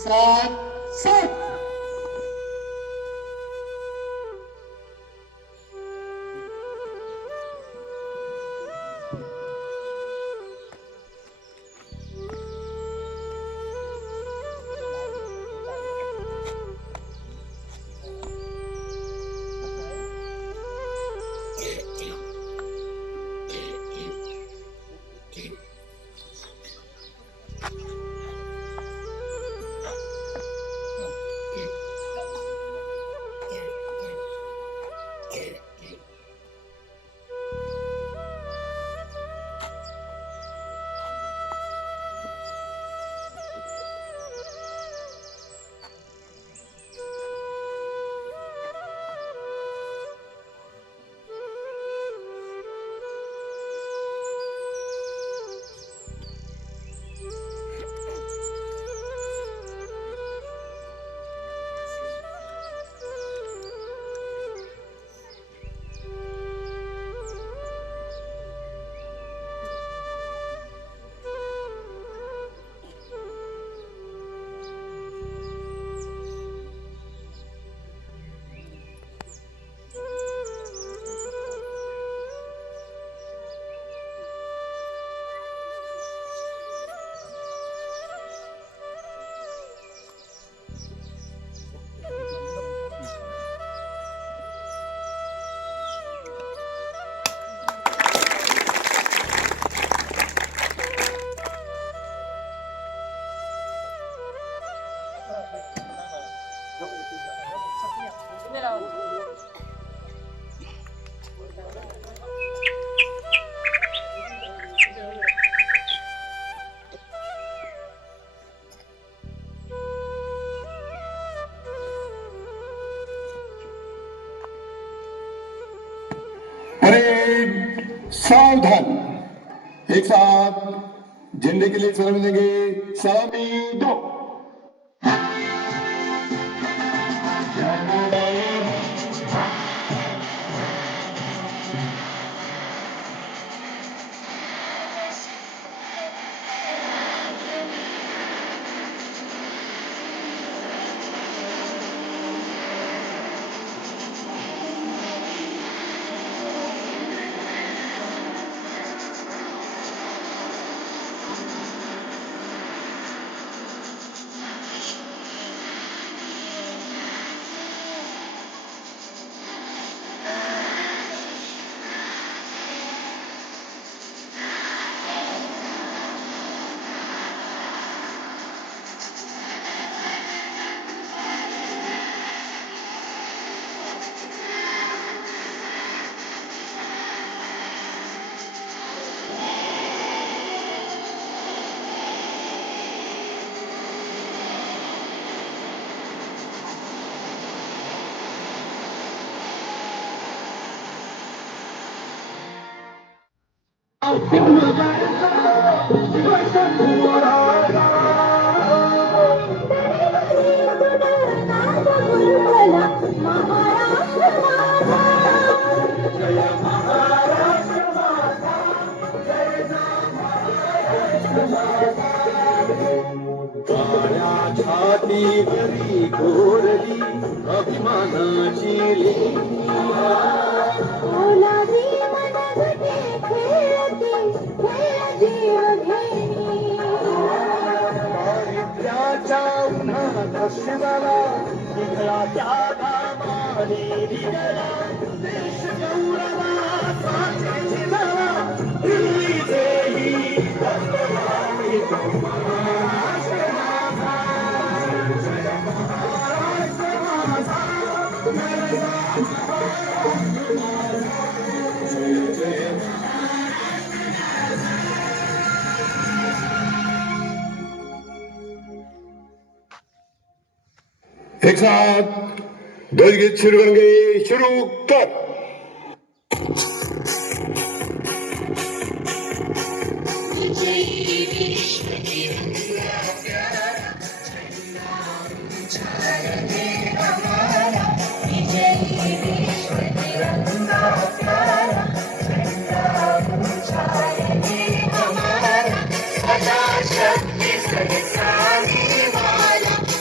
सात सात. परेड सावधान. एक साथ झंडे के लिए सलामी देंगे. सलामी दो. छातीवरी घोरली अभिमानाची ओलावी मनगटे खेळती खेळ जीव घेणी दारिद्र्याच्या उन्हात शिवाला निघला त्या घामाने निघाला देश गौरवा साचे जिला दिल्लीचेही एक साथ ध्वज गीत शुरू करेंगे. शुरू कर. शक्ति सनसाने वाला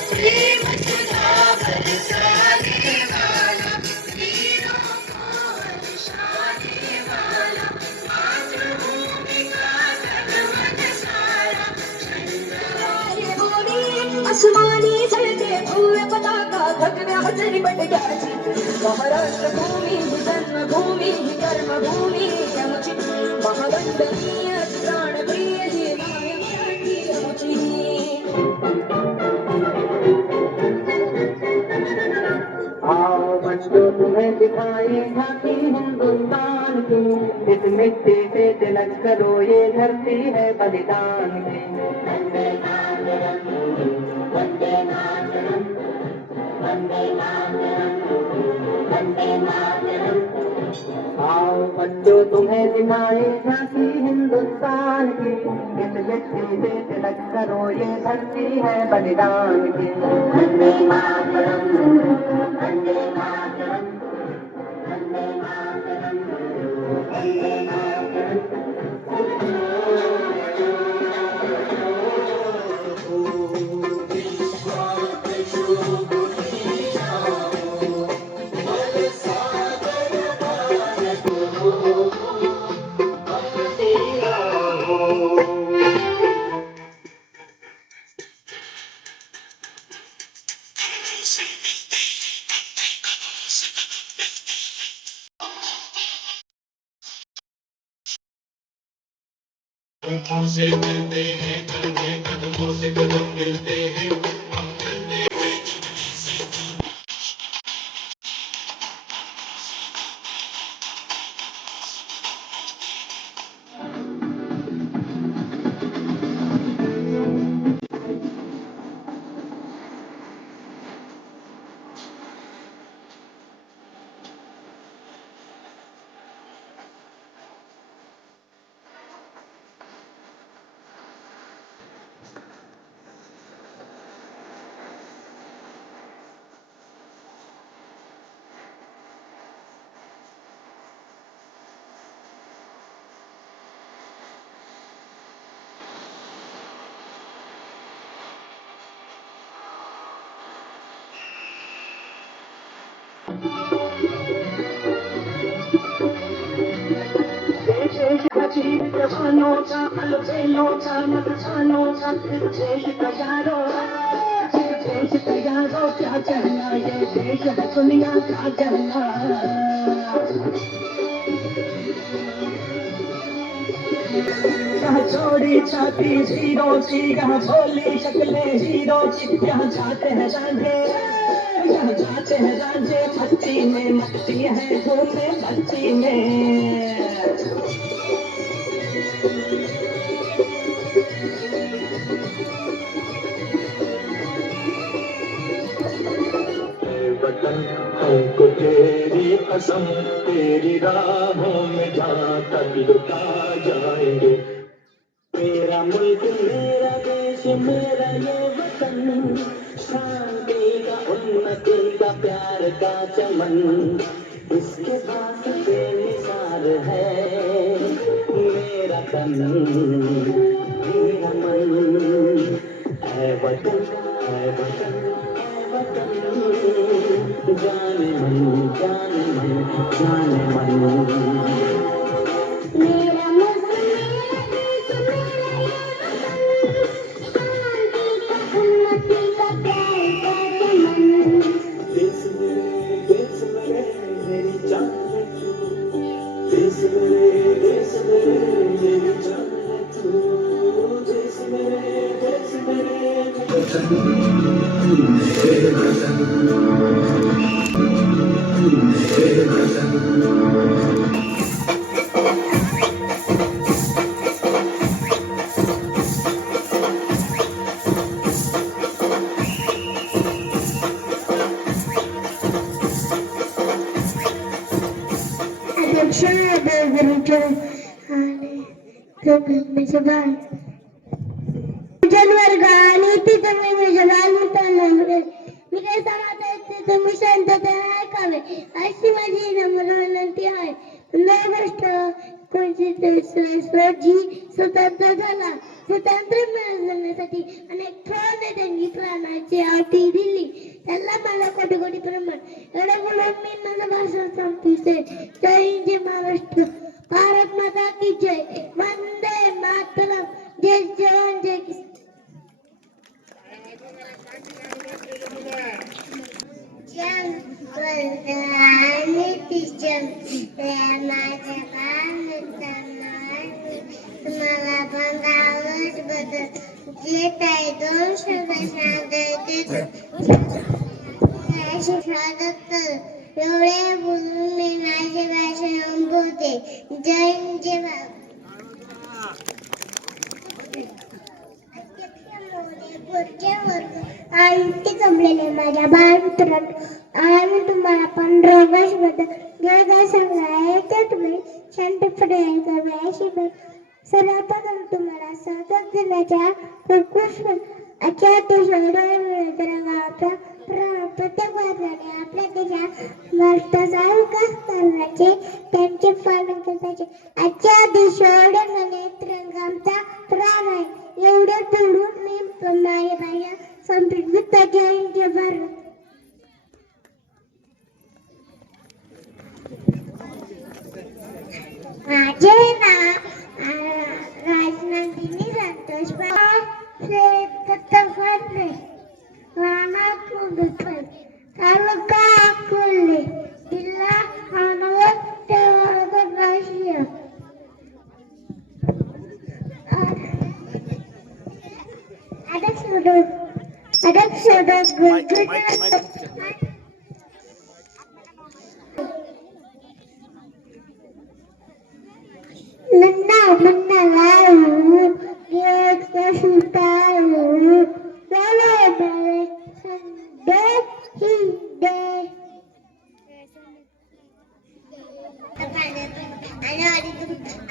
आसमानी झळके भव्य पताका थकव्या हजेरी बटक्याची महाराष्ट्र भूमी ही जन्मभूमी ही कर्मभूमी आमची महावंदनीय प्राणप्रिय ही माय मराठी आमची आओ बच्चों तुम्हें दिखाए झांकी हिंदुस्तान की इस मिट्टी से तिलक करो ये धरती है बलिदान की वंदे मातरम वंदे मातरम वंदे मातरम वंदे मातरम आओ बच्चों तुम्हें दिखाए झांकी हिंदुस्तान की इस मिट्टी से तिलक करो ये धरती है बलिदान की वंदे मातरम वंदे मातरम वंदे मातरम वंदे मातरम कदमों से मिलते हैं कदमों कदमों से कदम मिलते हैं हम चलते हैं जवानोचा अलबेलोचा मदसानोचा देश तैयारो देश तैयारो क्या चलना ये देश है दुनिया का चलना यहाँ छोड़ी छाती हीरो की यहाँ भोली शक्लें हीरो की यहाँ जाते हैं रांझे यहाँ जाते हैं रांझे मस्ती में मस्ती है घूमे मस्ती में वतन हमको तेरी कसम तेरी राहों में जहाँ तक लुटा जाएंगे मेरा मुल्क मेरा देश मेरा ये वतन शांति का उन्नति का प्यार का चमन इसके पास बेमिसाल है मेरा तन मेरा मन है वतन है वतन है वतन जाने मन जाने मन जाने मन मेरा मौसम मेरा देश मेरा ये वतन शांति का उन्नति का प्यार का चमन देश मेरे मेरी जान है तू देश मेरे मेरी जान है तू देश मेरे जनवर्ग आणि तिथं मी माझ्या बालमित्रांना मी काय सांगत तुम्ही शांतता ऐकावे अशी माझी नम्र विनंती आहे. 9 ऑगस्ट 1947 रोजी स्वतंत्र झाला. स्वतंत्र मिळवण्यासाठी अनेक थोर नेत्यांनी प्राणाची आहुती दिली. त्यांना मला कोटी कोटी प्रमाण एवढं बोलून मी माझं भाषण संपते. जय हिंद जय महाराष्ट्र. भारत माता की जय. वंदे मातरम. जय जवान जय किसान. जे काही दोन शब्द सांगते एवढे बोलून मी माझे भाषण संपवते. जय हिंद जय भारत. आणखी जमलेले माझ्या बाळमित्रांनो, आम्ही तुम्हाला 15 ऑगस्ट बद्दल जे काय सांगणार ते तुम्ही शांतपणे ऐकावे. सर्वप्रथम तुम्हाला स्वातंत्र्य दिनाच्या खूप खूप आजच्या दिवशी प्रत्येक भारताने आपल्या देशात महाराष्ट्राचा विकास करण्याचे त्यांचे पालन करण्याचे. आजच्या दिवशी तिरंगाचा प्राण आहे. एवढे बोलून मी माझ्या भाषा संपवित. जय हिंद जय भारत. माझे नाव राजनंदिनी संतोष राणा कुंडकर, तालुका अकोले, जिल्हा राष्ट्रीय. मुन्ना मुन्ना लालू गेट के सुतारू चलो मेरे संडे हिंदे.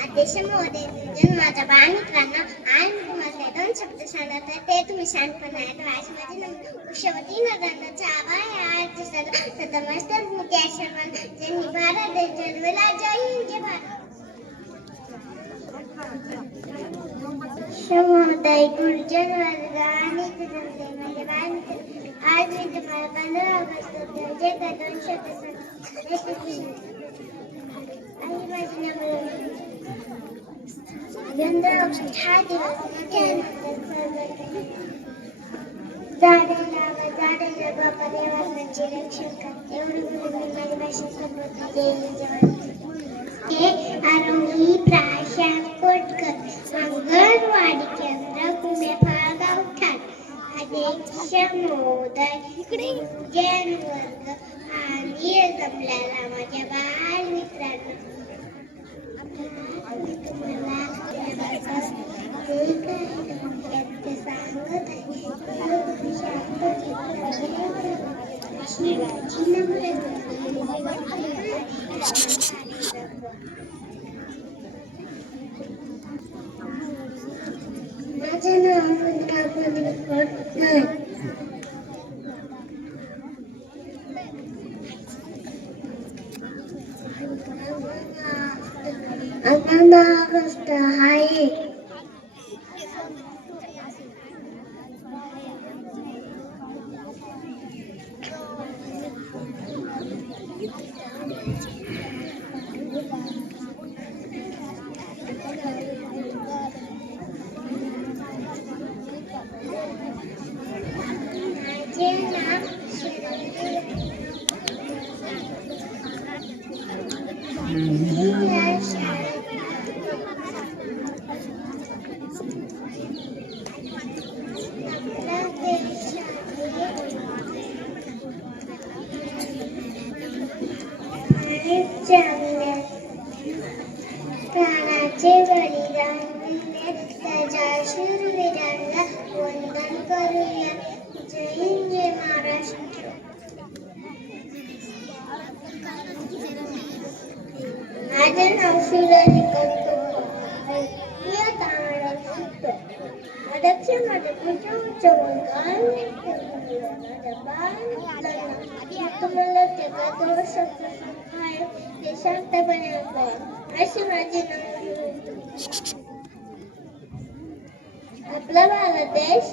अध्यक्ष महोदय, जन्माच्या बाळमित्रांना आणि तुम्हाला 2 शब्द सांगत आहे ते तुम्ही शांतपणे ऐका. माझे नाव उषावती नगरनं चावा या सतमस्तर भूत्या शर्मन ज्यांनी भारत देश जन्मला. जय हिंद जय भारत. महोदय, गुरुजन वर्ग आणि माझे बाळमित्र, आज मी तुम्हाला 15 ऑगस्ट जे काय 2 शब्द सांगते. आणि माझे नाव हा दिवस झाडे बाबा देवाचे रक्षण कर. एवढी बोलून माझ्या भाषेत संपवते. जय हिंद जय भारत. आरोही प्राशांत कोटकर, अंगणवाडी केंद्र कुंभे फाळगाव ठाण. अध्यक्ष महोदय, गुरुजन वर्ग आणि जमलेला माझ्या बाळमित्रांनो, तुम्हाला सांगत आहे. माझे नाव नाही. आनंद ऑगस्ट आहे. प्राणाचे बलिदान दिले त्याच्या शूरवीरांना वंदन करूया. जय हिंद जय महाराष्ट्र. माझे नाव शिवाजी करतो. मी आता शिकतो. अध्यक्ष माझे उच्च तुम्हाला ते का 2 शब्द आहे ते शांतपणे ऐका. अशी माझी नाव. आपला भारत देश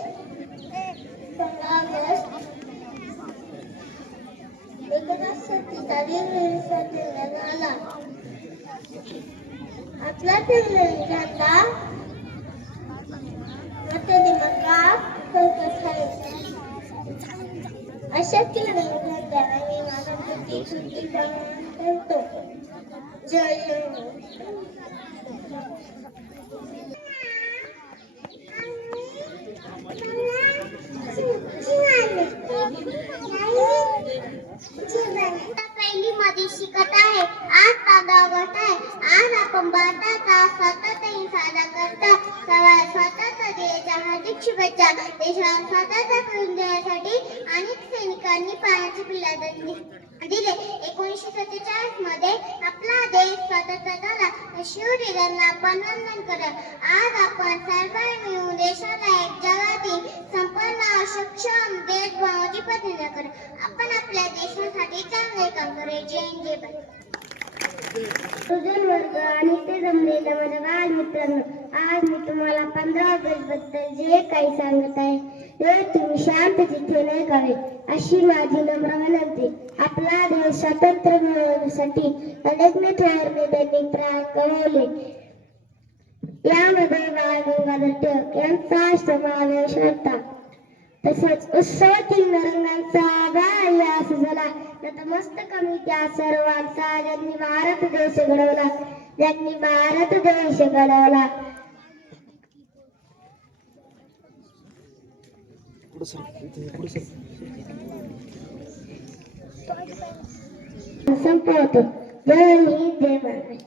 15 ऑगस्ट 1937 साली स्वातंत्र्य झाला. आपला तिरंगा दिमागा अशा तिरंगा आणि माझा सुट्टी करतो. जय हिंद. दिनाच्या हार्दिक शुभेच्छा. देशाला स्वातंत्र्य मिळवून देण्यासाठी अनेक सैनिकांनी प्राणाची बलिदान दिले. 1947 मध्ये आपला देश स्वतंत्र झाला. त्या शूरवीरांना आपण वंदन करूया. आज आपण सर्वांनी मिळून देशाला एक जगातील संपन्न सक्षम देश बनवण्याची प्रतिज्ञा करू. आपण आपल्या देशासाठी चांगले काम करूया. जय हिंद, जय भारत. वर्ग आणि ते जमलेल्या माझ्या बालमित्रांनो, आज मी तुम्हाला 15 ऑगस्ट बद्दल जे काही सांगत आहे ते तुम्ही शांत चित्ते ऐकावे अशी माझी नम्र विनंती. आपला देश स्वातंत्र्य मिळवण्यासाठी अनेक नेत्यांनी प्राण गमावले. यामध्ये बाळ गंगाधर टिळक यांचा समावेश होता. तसेच उत्सवातील रंगांचा आभाळ या सजला नतमस्तक मी त्या सर्वांचा ज्यांनी भारत देश घडवला. संपवतो. जय हिंद, जय महाराष्ट्र.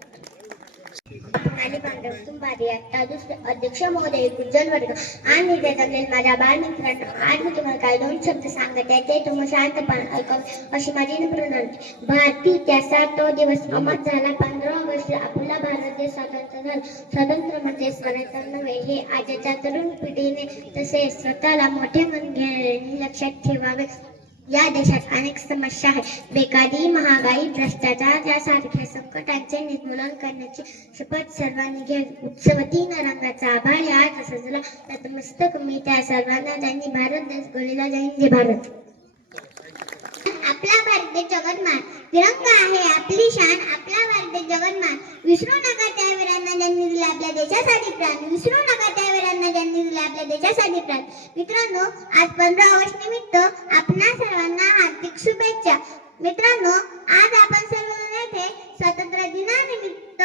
अध्यक्ष महोदय, गुरुजन वर्ग आणि ते जमलेले माझ्या बालमित्रांनो, आज मी तुम्हाला काही 2 शब्द सांगत आहे ते तुम्ही शांतपणे ऐकावे अशी माझी विनंती. भारतीच्या 7 दिवस अमर झाला. 15 ऑगस्टला आपला भारत देश स्वतंत्र झाला. स्वतंत्र म्हणजे स्वतंत्र नव्हे हे आजच्या तरुण पिढीने तसेच स्वतःला मोठे मन घेणे लक्षात ठेवावे. या देशात अनेक समस्या आहेत. बेकारी, महागाई, भ्रष्टाचार यासारख्या संकटांचे निर्मूलन करण्याची शपथ सर्वांनी घ्यावी. उत्सव 3 रंगाचा आभाळ आज सजला नतमस्तक मी त्या सर्वांना ज्यांनी भारत देश घडवला. जय हिंद, जय भारत. आपला भारत देश जगन्मान तिरंगा आहे आपली शान. आपला भारत देश जगन्मान. विसरू नका त्या वीरांना ज्यांनी दिले आपल्या देशासाठी प्राण. विसरू नका त्या वीरांना ज्यांनी दिले आपल्या देशासाठी प्राण. मित्रांनो, आज 15 ऑगस्ट निमित्त आपणा सर्वांना हार्दिक शुभेच्छा. मित्रांनो, आज आपण सर्वजण येथे स्वातंत्र्य दिनानिमित्त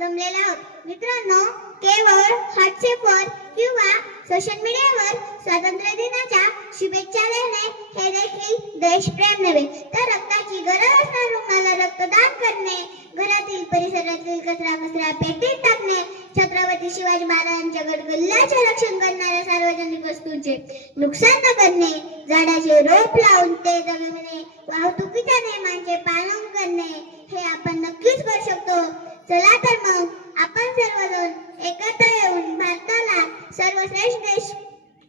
जमलेला आहोत. मित्रांनो, केवळ व्हॉट्सअपवर किंवा सोशल मीडियावर स्वातंत्र्य दिनाच्या शुभेच्छा देणे हे देखील देशप्रेम नव्हे, तर रक्ताची गरज असणाऱ्या रुग्णाला रक्तदान करणे, घरातील परिसरातील कचरा पेटीत टाकणे, छत्रपती शिवाजी महाराजांच्या गडकिल्ल्याचे रक्षण करणाऱ्या सार्वजनिक वस्तूंचे नुकसान न करणे, झाडाचे रोप लावून ते जगविणे, वाहतुकीच्या नियमांचे पालन करणे हे आपण नक्कीच करू शकतो. चला तर मग आपण सर्वजण एकत्र येऊन भारताला सर्वश्रेष्ठ देश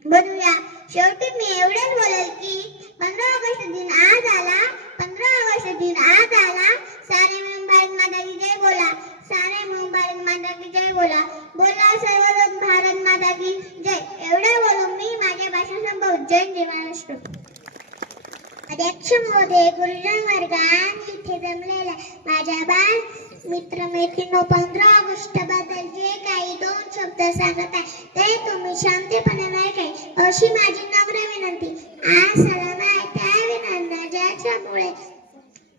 बनवूया. शेवटी मी एवढेच बोलेल की 15 ऑगस्ट दिन आज आला. 15 ऑगस्ट दिन आज आला. सारे मिळून भारत माता की जय बोला. सारे मिळून भारत माता की जय बोला. बोला सर्वजण भारत माता की जय. एवढे बोलून मी माझे भाषण संपवतो. जय हिंद, जय महाराष्ट्र. अध्यक्ष महोदय, गुरुजन वर्ग आणि इथे जमलेल्या माझ्या बाल मित्र-मैत्रिणींनो, 15 ऑगस्ट बद्दल जे काही 2 शब्द सांगत आहे ते तुम्ही शांतपणे ऐकावे अशी माझी नम्र विनंती. आज सलाम आहे त्या वीरांना ज्याच्यामुळे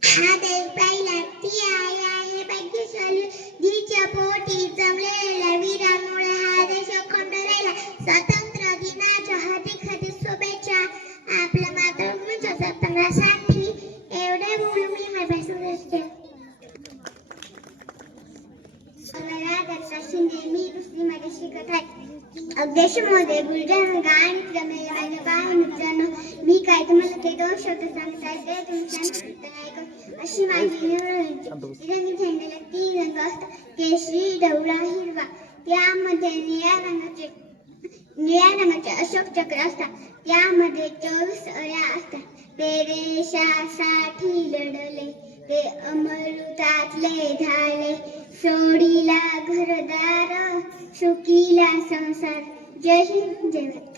हा देश पाहिला. ती आहे भाग्यशाली जिच्या पोटी जमलेल्या वीरांमुळे हा देश अखंड राहिला. स्वातंत्र्य दिनाच्या हार्दिक शुभेच्छा. आपल्या मातृभूमीच्या स्वातंत्र्यासाठी एवढे बोलून मी माझ्या शुभेच्छा. मी दुसरी मध्ये शिकत आहे. अध्यक्ष महोदय, गुरुजन गायन मित्रांनो, मी काय तुम्हाला ते 2 शब्द सांगत आहे ते तुम्ही शांतपणे ऐका अशी माझी विनंती. तिरंगी झेंड्याला 3 रंग असतात, केशरी, ढवळा, हिरवा. त्यामध्ये निळ्या रंगाचे अशोक चक्र असतात. त्यामध्ये 24 अळ्या असतात. ते देशासाठी लढले, ते अमृतातले झाले. सोडीला घरदार, सुखीला संसार. जय हिंद, जय भारत.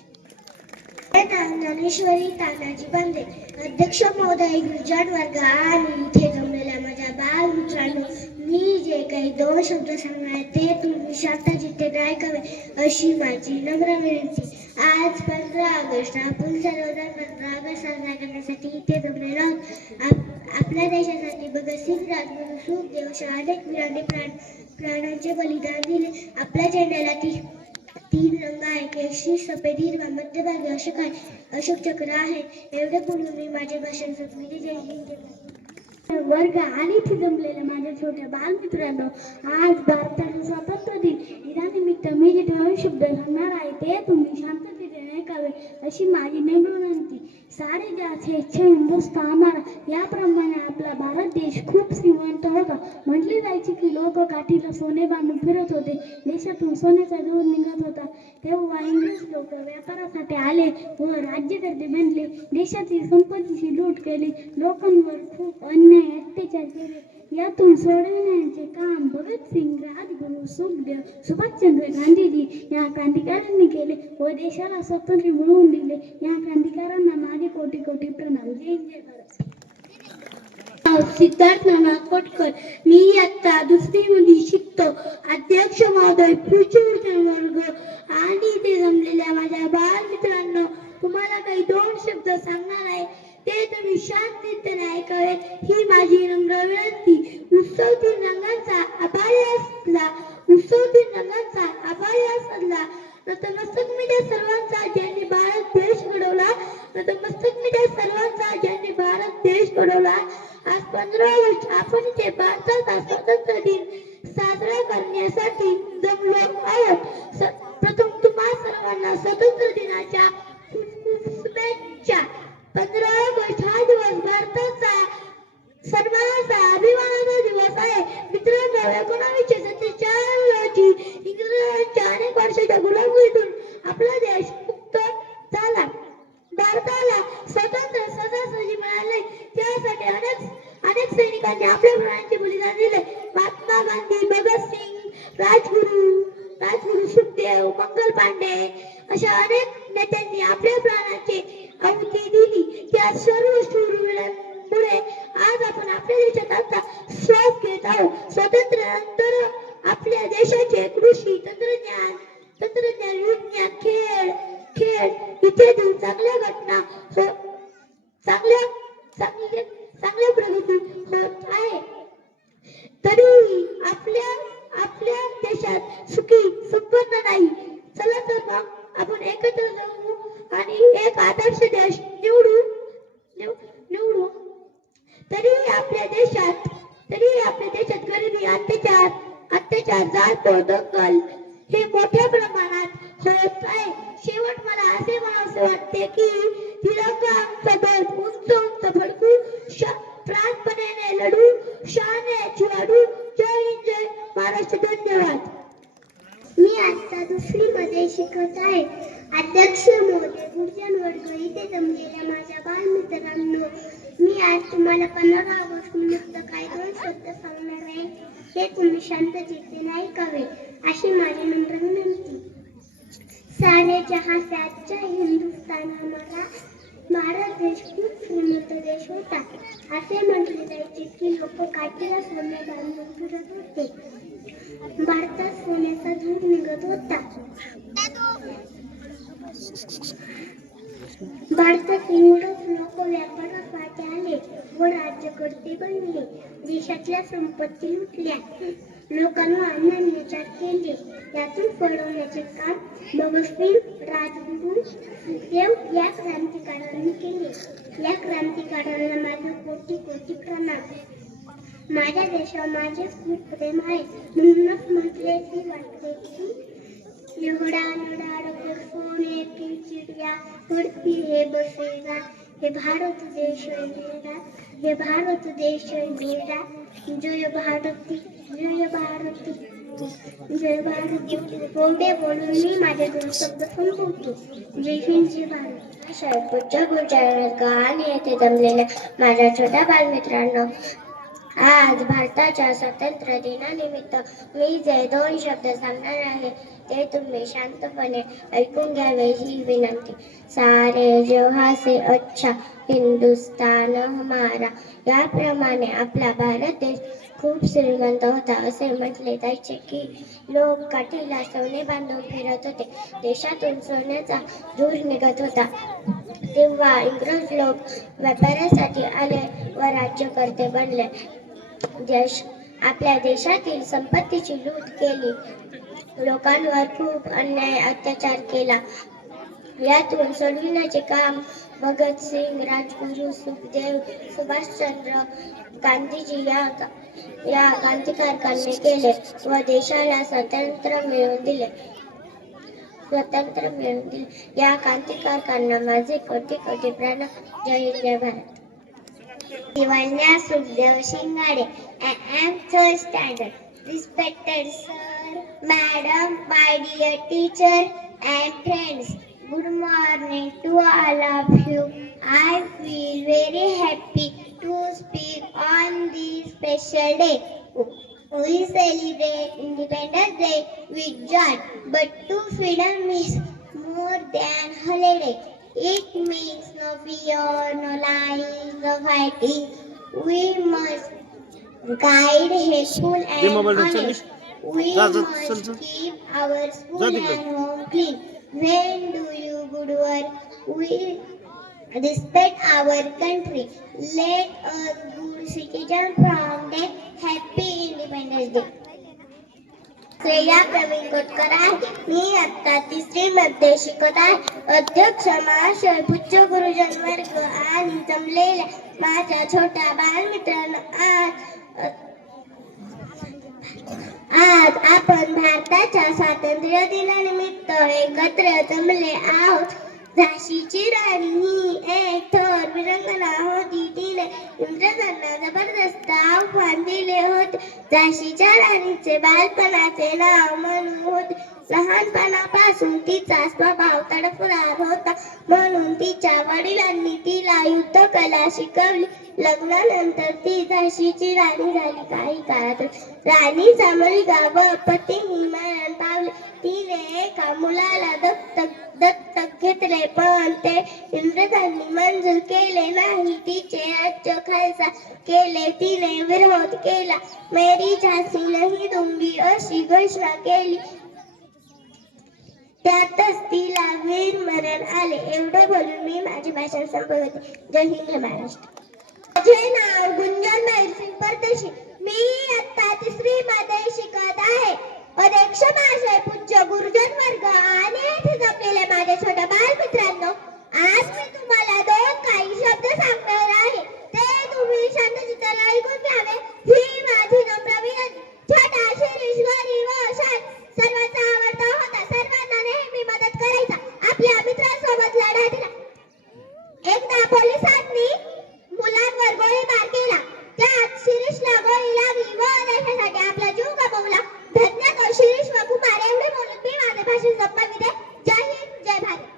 ज्ञानेश्वरी तानाजी बांधे. अध्यक्ष महोदय, गुरुजन वर्ग आणि इथे जमलेल्या माझ्या बाल मित्रांनो, मी जे काही 2 शब्द सांगणार ते तुम्ही शांत चित्ते ऐकावे अशी माझी नम्र विनंती. आज 15 ऑगस्ट आपण सर्वजण 15 ऑगस्ट साजरा करण्यासाठी इथे जमलेलो आहोत. आपल्या देशासाठी भगतसिंग, राजगुरू, सुखदेव अशा अनेक वीरांनी प्राणांचे बलिदान दिले. आपल्या झेंड्याला 3 रंग आहे, केशरी, सफेद, हिरवा. मध्यभागी अशोक चक्र आहे. एवढे बोलून मी माझे भाषण संपविले. जय हिंद. वर्ग आणि इथे जमलेल्या माझ्या छोट्या बालमित्रांनो, आज भारताचा स्वातंत्र्य दिन दिनानिमित्त मी जे 2 शब्द सांगणार आहे ते तुम्ही शांत अशी माझी नम्र विनंती. सारे जहां छे हिंदुस्तान हमारा. याप्रमाणे आपला भारत देश खूप श्रीमंत होता. म्हटले जायचे की लोक काठीला सोने बांधून फिरत होते. देशातून सोन्याचा धूर निघत होता. तेव्हा इंग्रज लोक व्यापारासाठी आले व राज्यकर्ते बनले. देशातील संपत्तीची लूट केली. लोकांवर खूप अन्याय अत्याचार केले. यातून सोडविण्याचे काम भगतसिंग, राजगुरू, सुखदेव, सुभाषचंद्र गांधीजी या क्रांतिकारकांनी केले व देशाला स्वातंत्र्य मिळवून दिले. या क्रांतिकारकांना माझे कोटी कोटी प्रणाम. जय जय भारत. सिद्धार्थ नाना कोटकर. मी आता दुसरीमध्ये शिकतो. अध्यक्ष महोदय, पुढचे वर्ग आणि इथे जमलेल्या माझ्या बालमित्रांनो, तुम्हाला काही 2 शब्द सांगणार आहे. ते तुम्ही शांततेने ऐकावे ही माझी नम्र विनंती. उत्सवतील रंगांचा अभाया असला नतमस्तक मी त्या सर्वांचा ज्यांनी भारत देश घडवला. नतमस्तक मी त्या सर्वांचा ज्यांनी भारत देश घडवला. आज 15 वर्ष आपण इथे भारताचा स्वातंत्र्य दिन साजरा करण्यासाठी जमलो आहोत. प्रथम तुम्हा सर्वांना स्वातंत्र्य दिनाच्या शुभेच्छा. 15 ऑगस्ट हा दिवस भारताचा सर्वांचा अभिमानाचा दिवस आहे. मित्रांनो, 1947 रोजी इंग्रजांच्या अनेक वर्षाच्या गुलामीतून आपला देश मुक्त झाला. भारताला स्वातंत्र्य सहजासहजी मिळाले. त्यासाठी अनेक सैनिकांनी आपल्या प्राणांचे बलिदान दिले. महात्मा गांधी, भगतसिंग, राजगुरू सुखदेव, मंगल पांडे अशा अनेक नेत्यांनी आपल्या प्राणांची आहुती दिली. त्या सर्व शूरवीरांमुळे आज आपण आपल्या देशात आता श्वास घेत आहोत. स्वातंत्र्यानंतर आपल्या देशाचे कृषी, तंत्रज्ञान, विज्ञान, खेळ इत्यादी चांगल्या घटना चांगल्या प्रगती होत आहे. तरीही आपल्या देशात सुखी संपन्न नाही. चला तर मग आपण एकत्र जाऊ आणि एक आदर्श देश निवडू. तरीही आपल्या देशात गरिबी, अत्याचार, जाळपोळ, दंगल हे मोठ्या प्रमाणात होत आहे. शेवट मला असे म्हणावसे वाटते की तिरंगा आमचा ध्वज उंच फडकू, प्राणपणे लढू, शहाण्याची वाढू. जय हिंद, जय महाराष्ट्र. धन्यवाद. मी आता दुसरीमध्ये शिकत आहे. अध्यक्ष महोदय, गुरुजन वर्ग, इथे जमलेल्या माझ्या बालमित्रांनो, मी आज तुम्हाला 15 ऑगस्ट निमित्त काही 2 शब्द सांगणार आहे. हे तुम्ही शांत चित्तेने ऐकावे अशी माझी नम्र विनंती. सारे जहां से अच्छा हिंदुस्तान हमारा. भारत देश खूप श्रीमंत देश होता. असे म्हटले जायचे की लोक काठीला सोने बांधून फिरत होते. भारतात सोन्याचा धूर निघत होता. भारतात इंग्रज लोक व्यापारासाठी आले व राज्यकर्ते बनले. देशातल्या संपत्ती लुटल्या. लोकांना अन्याय केले. यातून पळवण्याचे काम भगतसिंग, राजगुरू, सुखदेव या क्रांतिकारकांनी केले. या क्रांतिकारकांना माझे कोटी कोटी प्रणाम. माझ्या देशावर माझे खूप प्रेम आहे. म्हणूनच म्हटले की वाटते की एवढा नडाड सोने की चिडिया उडती है बसेगा. हे भारत देश मेरा, हे भारत देश मेरा. जय भारती, जय भारती, जय भारती. एवढे बोलून मी माझे 2 शब्द संपवतो. जय हिंद, जय भारत. शाळेपुढच्या वर्ग आणि येथे जमलेल्या माझ्या छोट्या बालमित्रांनो, आज भारताच्या स्वातंत्र्य दिनानिमित्त मी जे 2 शब्द सांगणार आहे ते तुम्ही शांतपणे ऐकून घ्यावे ही विनंती. सारे जहां से अच्छा हिंदुस्तान हमारा. याप्रमाणे आपला भारत देश खूप श्रीमंत होता. असे म्हटले जायचे की लोक काठीला सोने बांधून फिरत होते. देशातून सोन्याचा धूर निघत होता. तेव्हा इंग्रज लोक व्यापारासाठी आले व राज्यकर्ते बनले. आपल्या देशातील संपत्तीची लूट केली. लोकांवर खूप अन्याय अत्याचार केला. यातून सोडविण्याचे काम भगतसिंग, राजगुरू, सुखदेव, सुभाषचंद्र गांधीजी या क्रांतिकारकांनी केले व देशाला स्वातंत्र्य मिळवून दिले. स्वतंत्र मिळवून दिले. या क्रांतिकारकांना माझे कोटी कोटी प्रणाम. जय हिंद जय Bharat. Divanya Sukhdev Shingade. I am third standard. Respected sir, madam, my dear teacher and friends. Good morning to all of you. I feel very happy to speak on this special day. We celebrate Independence Day with joy, but to freedom is more than holiday. It means no fear, no lying, no fighting. We must guide hateful and honest. We must keep our school and home clean. When do you good work? We respect our country. Let us good citizen from the happy Independence Day. Shreya Pravin Kotkar आहे. मी आता 3री मध्ये शिकत आहे. अध्यक्ष महाशय, पूज्य गुरुजन वर्ग आणि जमलेल्या माझ्या छोट्या बालमित्रांनो, आज आपण भारताच्या स्वातंत्र्य दिनानिमित्त एकत्र जमले आहोत. झाशीची राणी ही एक थोर वीरांगना होती. तिने इंग्रजांना जबरदस्त आव्हान दिले होते. झाशीच्या राणीचे बालपणाचे नाव मनू होते. लहानपणापासून तिचा स्वभाव तडफदार होता, म्हणून तिच्या वडिलांनी तिला युद्धकला शिकवली. लग्नानंतर ती झाशीची राणी झाली. काही काळात राणीचा मुलगा व पतीही मरण पावले. तिने एका मुलाला दत्तक घेतले, पण ते इंग्रजांनी मंजूर केले नाही. तिचे राज्य खालसा केले. तिने विरोध केला. मेरी झांसी नहीं दूंगी अशी घोषणा केली. त्यातच तिला वीर मरण आले. एवढं बोलून मी माझे भाषण संपवते. जय हिंद महाराष्ट्र. माझे नाव गुंजन नाईरसिंग परदेशी. मी आता 3री मध्ये शिकत आहे. अध्यक्ष महाशय, पूज्य गुरुजन वर्ग आणि येथे जमलेले माझे छोट्या बालमित्रांनो, आज मी तुम्हाला 2 काही शब्द सांगणार आहे. ते तुम्ही शांतचित्ताने ऐकून घ्यावे ही माझी नम्र विनंती. छोटा शिरीष गरीब व शांत सर्वांचा आवडता होता. सर्वांना नेहमी मदत करायचा. आपल्या मित्रांसोबत लढा दिला. एकदा पोलिसांनी मुलांवर गोळीबार केला. त्यात शिरीषला गोळी लागली व देशासाठी आपला जीव गमावला. धन्यवाद शिरीष व कुमार. एवढे बोलून मी माझे भाषण संपविते. जय हिंद जय भारत.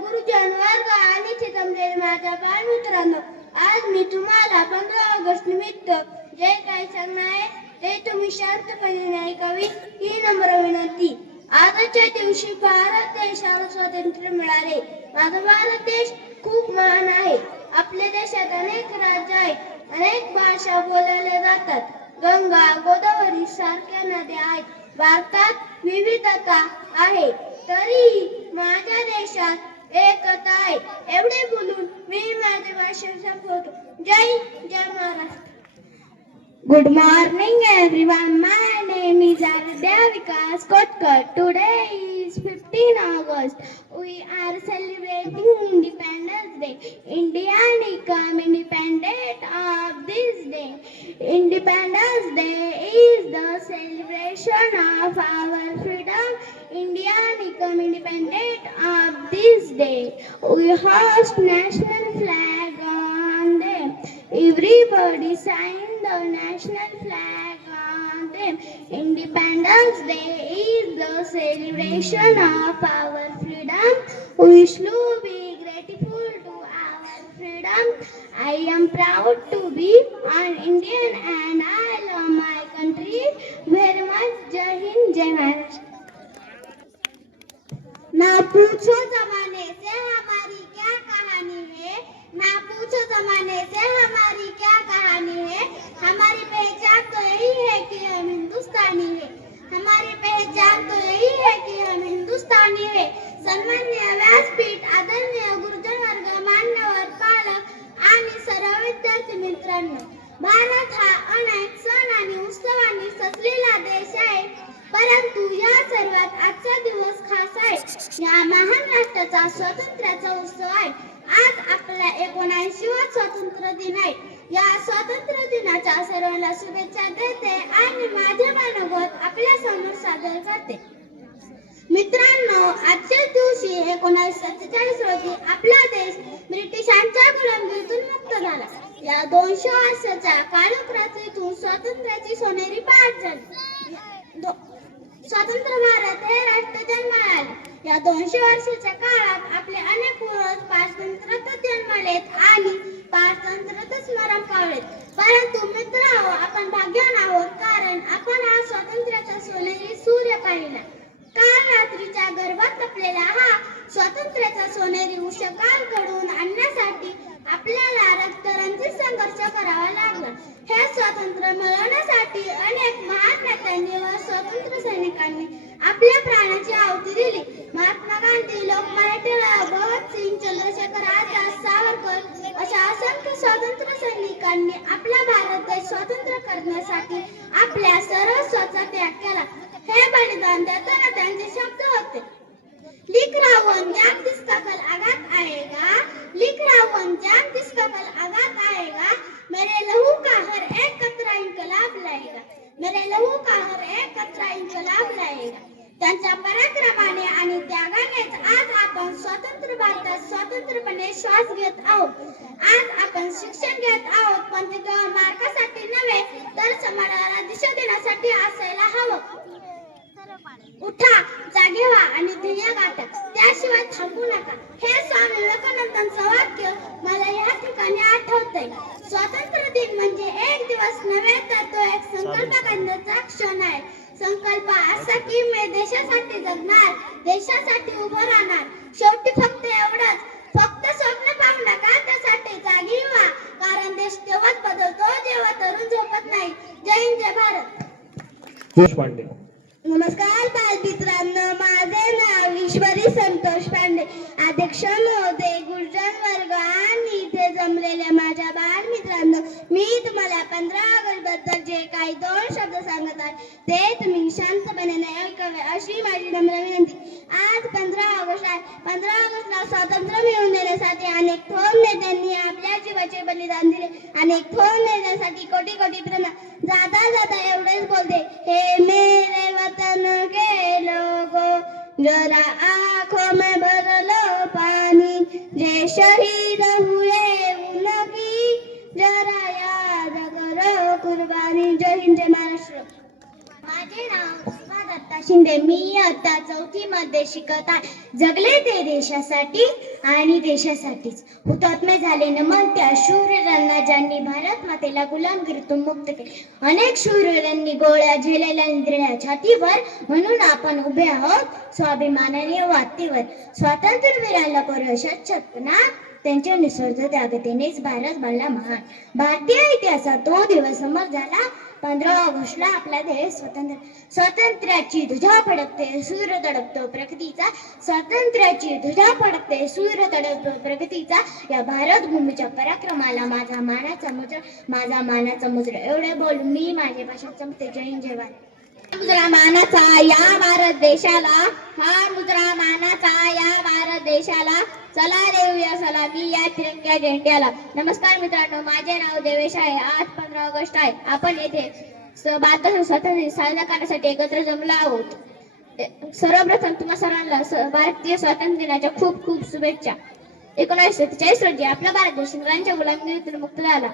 गुरुजन वर्ग आणि जमलेले माझ्या बालमित्रांनो, आज मी तुम्हाला 15 ऑगस्ट निमित्त जे काही सांगणार आहे ते तुम्ही शांतपणे ऐकावे ही नम्र विनंती. आजच्या दिवशी भारत देशाला स्वातंत्र्य मिळाले. माझा भारत देश खूप महान आहे. आपल्या देशात अनेक राज्य आहेत. अनेक भाषा बोलल्या जातात. गंगा, गोदावरी सारख्या नद्या आहेत. भारतात विविधता आहे, तरी माझ्या देशात एकता आहे. एवढे बोलून मी माझे भाषण संपवतो. जय जय Maharashtra. Good morning everyone. My name is Avidya Vikas Kotkar. Today is 15 August. We are celebrating Independence Day. India became independent of this day. Independence Day is the celebration of our freedom. India became independent of this day. We host national flag on them. Everybody sign the national flag on them. Independence Day is the celebration of our freedom. We should be grateful to our freedom. I am proud to be an Indian and I love my country very much. Jai Hind, Jai Maharashtra. ना पूछो जमाने से हमारी क्या कहानी है. ना पूछो जमाने से हमारी क्या कहानी है. हमारी पहचान तो यही है कि हम हिंदुस्तानी है. हमारी पहचान तो यही है कि हम हिंदुस्तानी है. सन्माननीय व्यासपीठ, आदरणीय गुरुजन वर्ग, मान्यवर पालक आणि सर्व विद्यार्थी मित्रांनो, भारत हा अनेक सण आणि उत्सवांनी सजलेला देश आहे. परंतु या सर्वात आजचा दिवस खास आहे. या महान राष्ट्राचा स्वातंत्र्याचा उत्सव आहे. आज आपला 79वा स्वातंत्र्य दिन आहे. या स्वातंत्र्य दिनाच्या सर्वांना शुभेच्छा देते आणि माझे मनोगत आपल्या समोर सादर करते. मित्रांनो, आजच्याच दिवशी 1947 रोजी आपला देश ब्रिटिशांच्या गुलामगिरीतून मुक्त झाला. या 200 वर्षाच्या कालखंडातून स्वातंत्र्याची सोनेरी पाठ झाली. स्वतंत्र भारत हे राष्ट्र जन्माला आले. या 200 वर्षाच्या काळात आपले अनेक पूर्वज पारतंत्र्यातच जन्मलेत आणि पारतंत्र्यातच मरण पावलेत. परंतु मित्रांनो, आपण भाग्यवान आहोत, कारण आपण हा स्वातंत्र्याचा सोनेरी सूर्य पाहिला. काल रात्रीच्या गर्भात तपलेला हा स्वातंत्र्याचा सोनेरी उषःकाल घडवून आणण्यासाठी आपल्याला रक्तरंजित संघर्ष करावा लागला. हे स्वातंत्र्य मिळवण्यासाठी अनेक महान नेत्यांनी व स्वातंत्र्य सैनिकांनी आपल्या प्राणाची आहुती दिली. महात्मा गांधी, लोकमान्य टिळक, भगतसिंग, चंद्रशेखर आझाद, सावरकर अशा असंख्य स्वातंत्र्य सैनिकांनी आपला भारत देश स्वतंत्र करण्यासाठी आपल्या सर्वस्वाचा त्याग केला. हे बलिदान देताना त्यांचे शब्द होते, लिख रहा हूं अंजाम जिसका कल आगाज आएगा, लिख रहा हूं अंजाम जिसका कल आगाज आएगा, मेरे लहू का हर एक कतरा इनकलाब लाएगा, मेरे लहू का हर एक कतरा इनकलाब लाएगा. त्यांच्या पराक्रमाने आणि त्यागानेच आज आपण स्वतंत्र भारतात स्वतंत्रपणे श्वास घेत आहोत. आज आपण शिक्षण घेत आहोत, पण ते केवळ मार्कासाठी नव्हे तर समाजाला दिशा देण्यासाठी असायला हवं. उठा, जागे व्हा आणि ध्येय गाठा, त्याशिवाय थांबू नका. हे स्वामी विवेकानंदांचं वाक्य मला या ठिकाणी आठवतंय. स्वातंत्र्य दिन म्हणजे एक दिवस नव्हे तर तो एक संकल्प करण्याचा क्षण आहे. संकल्प असा की मी देशासाठी जगणार, देशासाठी उभं राहणार. शेवटी फक्त एवढंच, फक्त स्वप्न पाहू नका, त्यासाठी जागी व्हा, कारण देश तेव्हाच बदलतो जेव्हा तरुण झोपत नाही. जय हिंद, जय भारत. नमस्कार बालमित्रांनो, माझे नाव ईश्वरी संतोष पांडे. अध्यक्ष महोदय, गुरुजन वर्ग आणि इथे जमलेल्या माझ्या बालमित्रांनो, मी तुम्हाला 15 ऑगस्ट बद्दल जे काही 2 शब्द सांगत आहे ते तुम्ही शांतपणे ऐकावे अशी माझी नम्र विनंती. आज 15 ऑगस्ट आहे. 15 ऑगस्टला स्वातंत्र्य मिळवून देण्यासाठी अनेक थोर नेत्यांनी आपल्या जीवाचे बलिदान दिले. अनेक थोर नेत्यांसाठी कोटी कोटी प्रणाम. जाता जाता एवढेच बोलते, हे मेरे वतन के लोगों, जरा आंखों में भर लो पानी, जे शहीद हुए उनकी जरा याद करो कुर्बानी. जय हिंद, जय महाराष्ट्र. माझे नाव सुषमा दत्ता शिंदे. मी इयत्ता 4थी मध्ये शिकत आहे. जगले ते देशासाठी आणि देशासाठीच. हुतात्मे झाले नमन त्या शूरवीरांना ज्यांनी भारत मातेला गुलामगिरीतून मुक्त केले. अनेक शूरवीरांनी गोळ्या झेलेल्या इंद्रिया छातीवर, म्हणून आपण उभे आहोत स्वाभिमानाने वाटेवर. स्वातंत्र्यवीरांना करू शतशतप्रणाम. त्यांच्या निस्वार्थ त्यागतेनेच भारत बनला महान. भारतीय इतिहासात तो दिवस समोर झाला. 15 ऑगस्टला आपला देश स्वातंत्र्याची ध्वजा फडकते, सूर्य तडकतो प्रगतीचा. स्वातंत्र्याची ध्वजा फडकते, सूर्य तडकतो प्रगतीचा. या भारत भूमीच्या पराक्रमाला माझा मानाचा मुद्रा. एवढे बोलून मी माझ्या भाषेत संपते. जय हिंद, जय भारत. मुद्रा मानाचा या भारत देशाला, हा मुद्रा मानाचा या भारत देशाला. चला देऊया सलामी या तिरंग्या झेंड्याला. नमस्कार मित्रांनो, माझे नाव देवेश आहे. आज 15 ऑगस्ट आहे. आपण येथे भारताचा स्वातंत्र्य साजरा करण्यासाठी एकत्र जमलो आहोत. सर्वप्रथम तुम्हा सर्वांना भारतीय स्वातंत्र्य दिनाच्या खूप खूप शुभेच्छा. 1947 रोजी आपला भारत देश इंग्रजांच्या गुलामगिरीतून मुक्त झाला.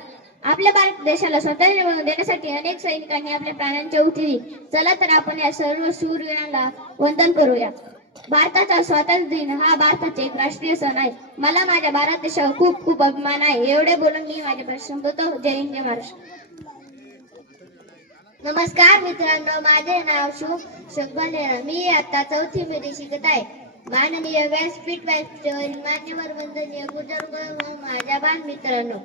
आपल्या भारत देशाला स्वातंत्र्य मिळवून देण्यासाठी अनेक सैनिकांनी आपल्या प्राणांची आहुती दिली. चला तर आपण या सर्व शूरवीरांना वंदन करूया. भारताचा स्वातंत्र्य दिन हा भारताचा एक राष्ट्रीय सण आहे. मला माझ्या भारत देशावर खूप खूप अभिमान आहे. एवढे बोलून मी माझ्या भाषण संपवतो. जय हिंद, जय महाराष्ट्र. नमस्कार मित्रांनो, माझे नाव शुभले. मी आता 4थी मध्ये शिकत आहे. माननीय व्यासपीठ मान्यवर वंदनीय गुरुजन माझ्या बालमित्रांनो,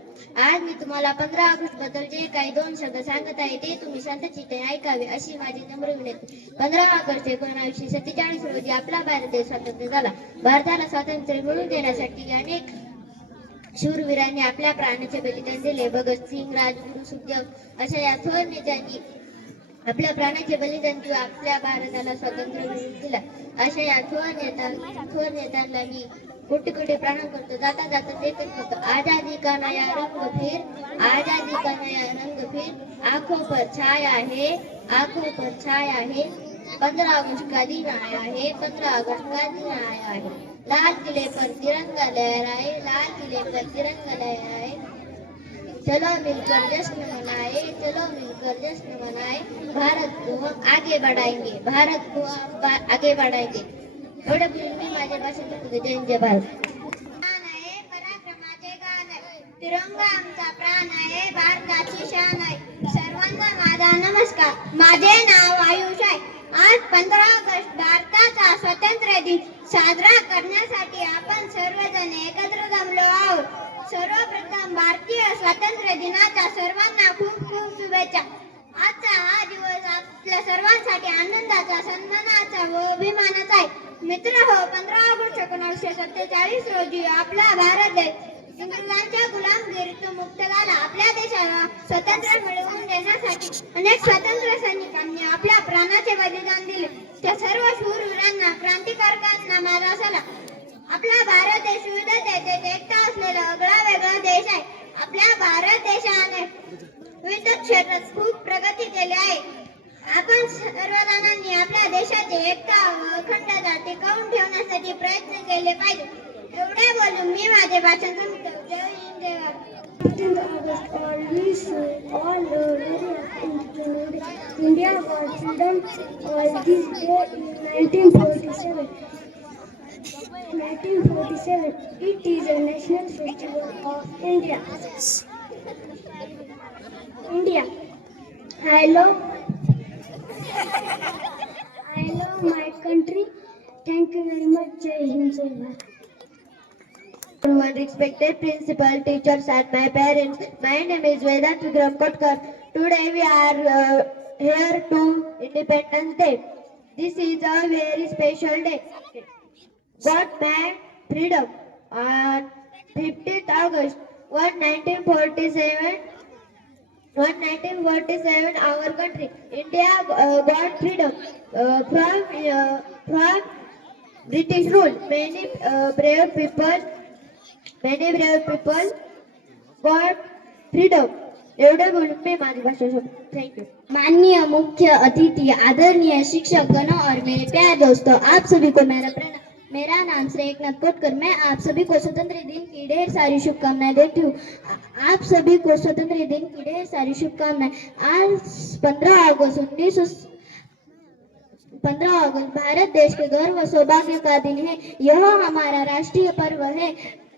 आज मी तुम्हाला 15 ऑगस्ट बद्दल जे काही 2 शब्द सांगत आहे ते तुम्ही शांतचित्ते ऐकावे अशी माझी नम्र विनंती. 15 ऑगस्ट 1947 रोजी आपला भारत देश स्वतंत्र झाला. भारताला स्वातंत्र्य मिळवून देण्यासाठी अनेक शूरवीरांनी आपल्या प्राणाचे बलिदान दिले. भगतसिंग, राजगुरू, सुखदेव अशा या थोर नेत्यांनी आपल्या प्राणाचे बलिदान किंवा आपल्या भारताला स्वातंत्र्य मिळवून दिला. अशा या थोर नेत्यांना मी कोटी कोटी प्रणाम करतो. जाता जाता तेच होतं, आजादी का नया रंग फिर, आजादी का नया रंग फिर, आंखों पर छाया है, आंखों पर छाया है, 15 अगस्त का दिन आया है, 15 अगस्त का दिन आया है। लाल किले पर तिरंगा लहराए, लाल किले पर तिरंगा लहराए। चलो मिलकर जश्न मनाए, चलो मिलकर जश्न मनाए। भारत को हम आगे बढ़ाएंगे, भारत को हम आगे बढ़ाएंगे। एवढं बोलून मी माझ्या भाषेत तुझे जय जय भारत। पराक्रमाचे गाण आहे, तिरंगा आमचा प्राण आहे, भारताची शान आहे। सर्वांना माझा नमस्कार, माझे नाव आयुष आहे। आज 15 ऑगस्ट भारताचा स्वातंत्र्य दिन साजरा करण्यासाठी आपण सर्वजण एकत्र जमलो आहोत। सर्वप्रथम भारतीय स्वातंत्र्य दिनाच्या सर्वांना खूप खूप शुभेच्छा। आजचा हा दिवस आपल्या सर्वांसाठी आनंदाचा, सन्मानाचा व अभिमानाचा आहे। मित्रहो, 15 ऑगस्ट 1947 रोजी आपला भारत देश इंग्रजांच्या गुलामगिरीतून मुक्त झाला। आपल्या देशाला स्वातंत्र्य मिळवून देण्यासाठी अनेक स्वातंत्र्य सैनिकांनी आपल्या प्राणाचे बलिदान दिले। त्या सर्व शूरवीरांना, क्रांतिकारकांना माझा सलाम। आपला भारत देश विविधतेत एकता असलेला आगळा वेगळा देश आहे। आपल्या भारत देशाने विविध क्षेत्रात खूप प्रगती केली आहे। आपण सर्वजणांनी आपल्या देशाची एकता व अखंडता टिकवून ठेवण्यासाठी प्रयत्न केले पाहिजे। एवढे बोलून मी माझे भाषण संपवतो। जय हिंद, जय Bharat. 15 August always all very happy. India got freedom on this day in 1947. 1947. It is a national festival of India. India. I love my country. Thank you very much. Jai Hind, Jai Bharat. Respected principal, teachers and my parents, my name is Vedant Vikram Kotkar. Today we are here to Independence Day. This is a very special day. God made freedom on 15th August 1947. 1947, our country, India, got freedom from British rule. Many brave people got freedom. एवढे बोलून मैं माझी भाषा संपवतो। Thank you. माननीय मुख्य अतिथि, आदरणीय शिक्षक गण और मेरे प्यारे दोस्तों, आप सभी को मेरा प्रणाम। मेरा नाम श्री एकनाथ कोटकर। मैं आप सभी को स्वतंत्र दिन की ढेर सारी शुभकामनाएं देती हूँ। आप सभी को स्वतंत्र दिन की ढेर सारी शुभकामनाएं। आज 15 अगस्त भारत देश के गर्व और सौभाग्य का दिन है। यह हमारा राष्ट्रीय पर्व है।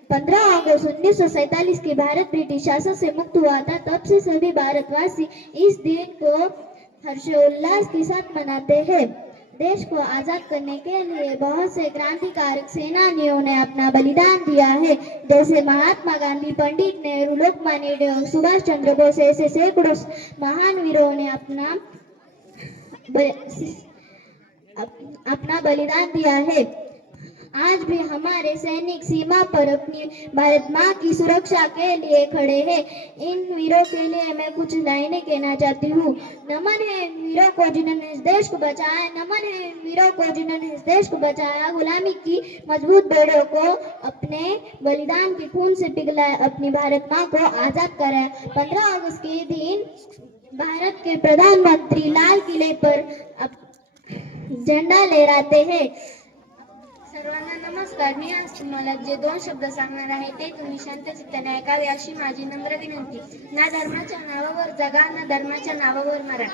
15 अगस्त 1947 की भारत ब्रिटिश शासन से मुक्त हुआ था। तब से सभी भारतवासी इस दिन को हर्षोल्लास के साथ मनाते हैं। देश को आजाद करने के लिए बहुत से क्रांतिकारक सेनानियों ने अपना बलिदान दिया है, जैसे महात्मा गांधी, पंडित नेहरू, लोकमान्य तिलक, सुभाष चंद्र बोस ऐसे सैकड़ों महान वीरों ने अपना बलिदान दिया है। आज भी हमारे सैनिक सीमा पर अपनी भारत माँ की सुरक्षा के लिए खड़े हैं। इन वीरों के लिए मैं कुछ लाइनें कहना चाहती हूँ। नमन है वीरों को जिन्होंने इस देश को बचाया, नमन है वीरों को जिन्होंने इस देश को बचाया, गुलामी की मजबूत बेड़ों को अपने बलिदान के खून से पिघलाया, अपनी भारत माँ को आजाद कराया। 15 अगस्त के दिन भारत के प्रधानमंत्री लाल किले पर झंडा लहराते हैं। सर्वांना नमस्कार। मी आज तुम्हाला जे 2 शब्द सांगणार आहे ते तुम्ही शांत चित्ताने ऐकावे अशी माझी नम्र विनंती। ना धर्माच्या नावावर जगा, ना धर्माच्या नावावर मरा।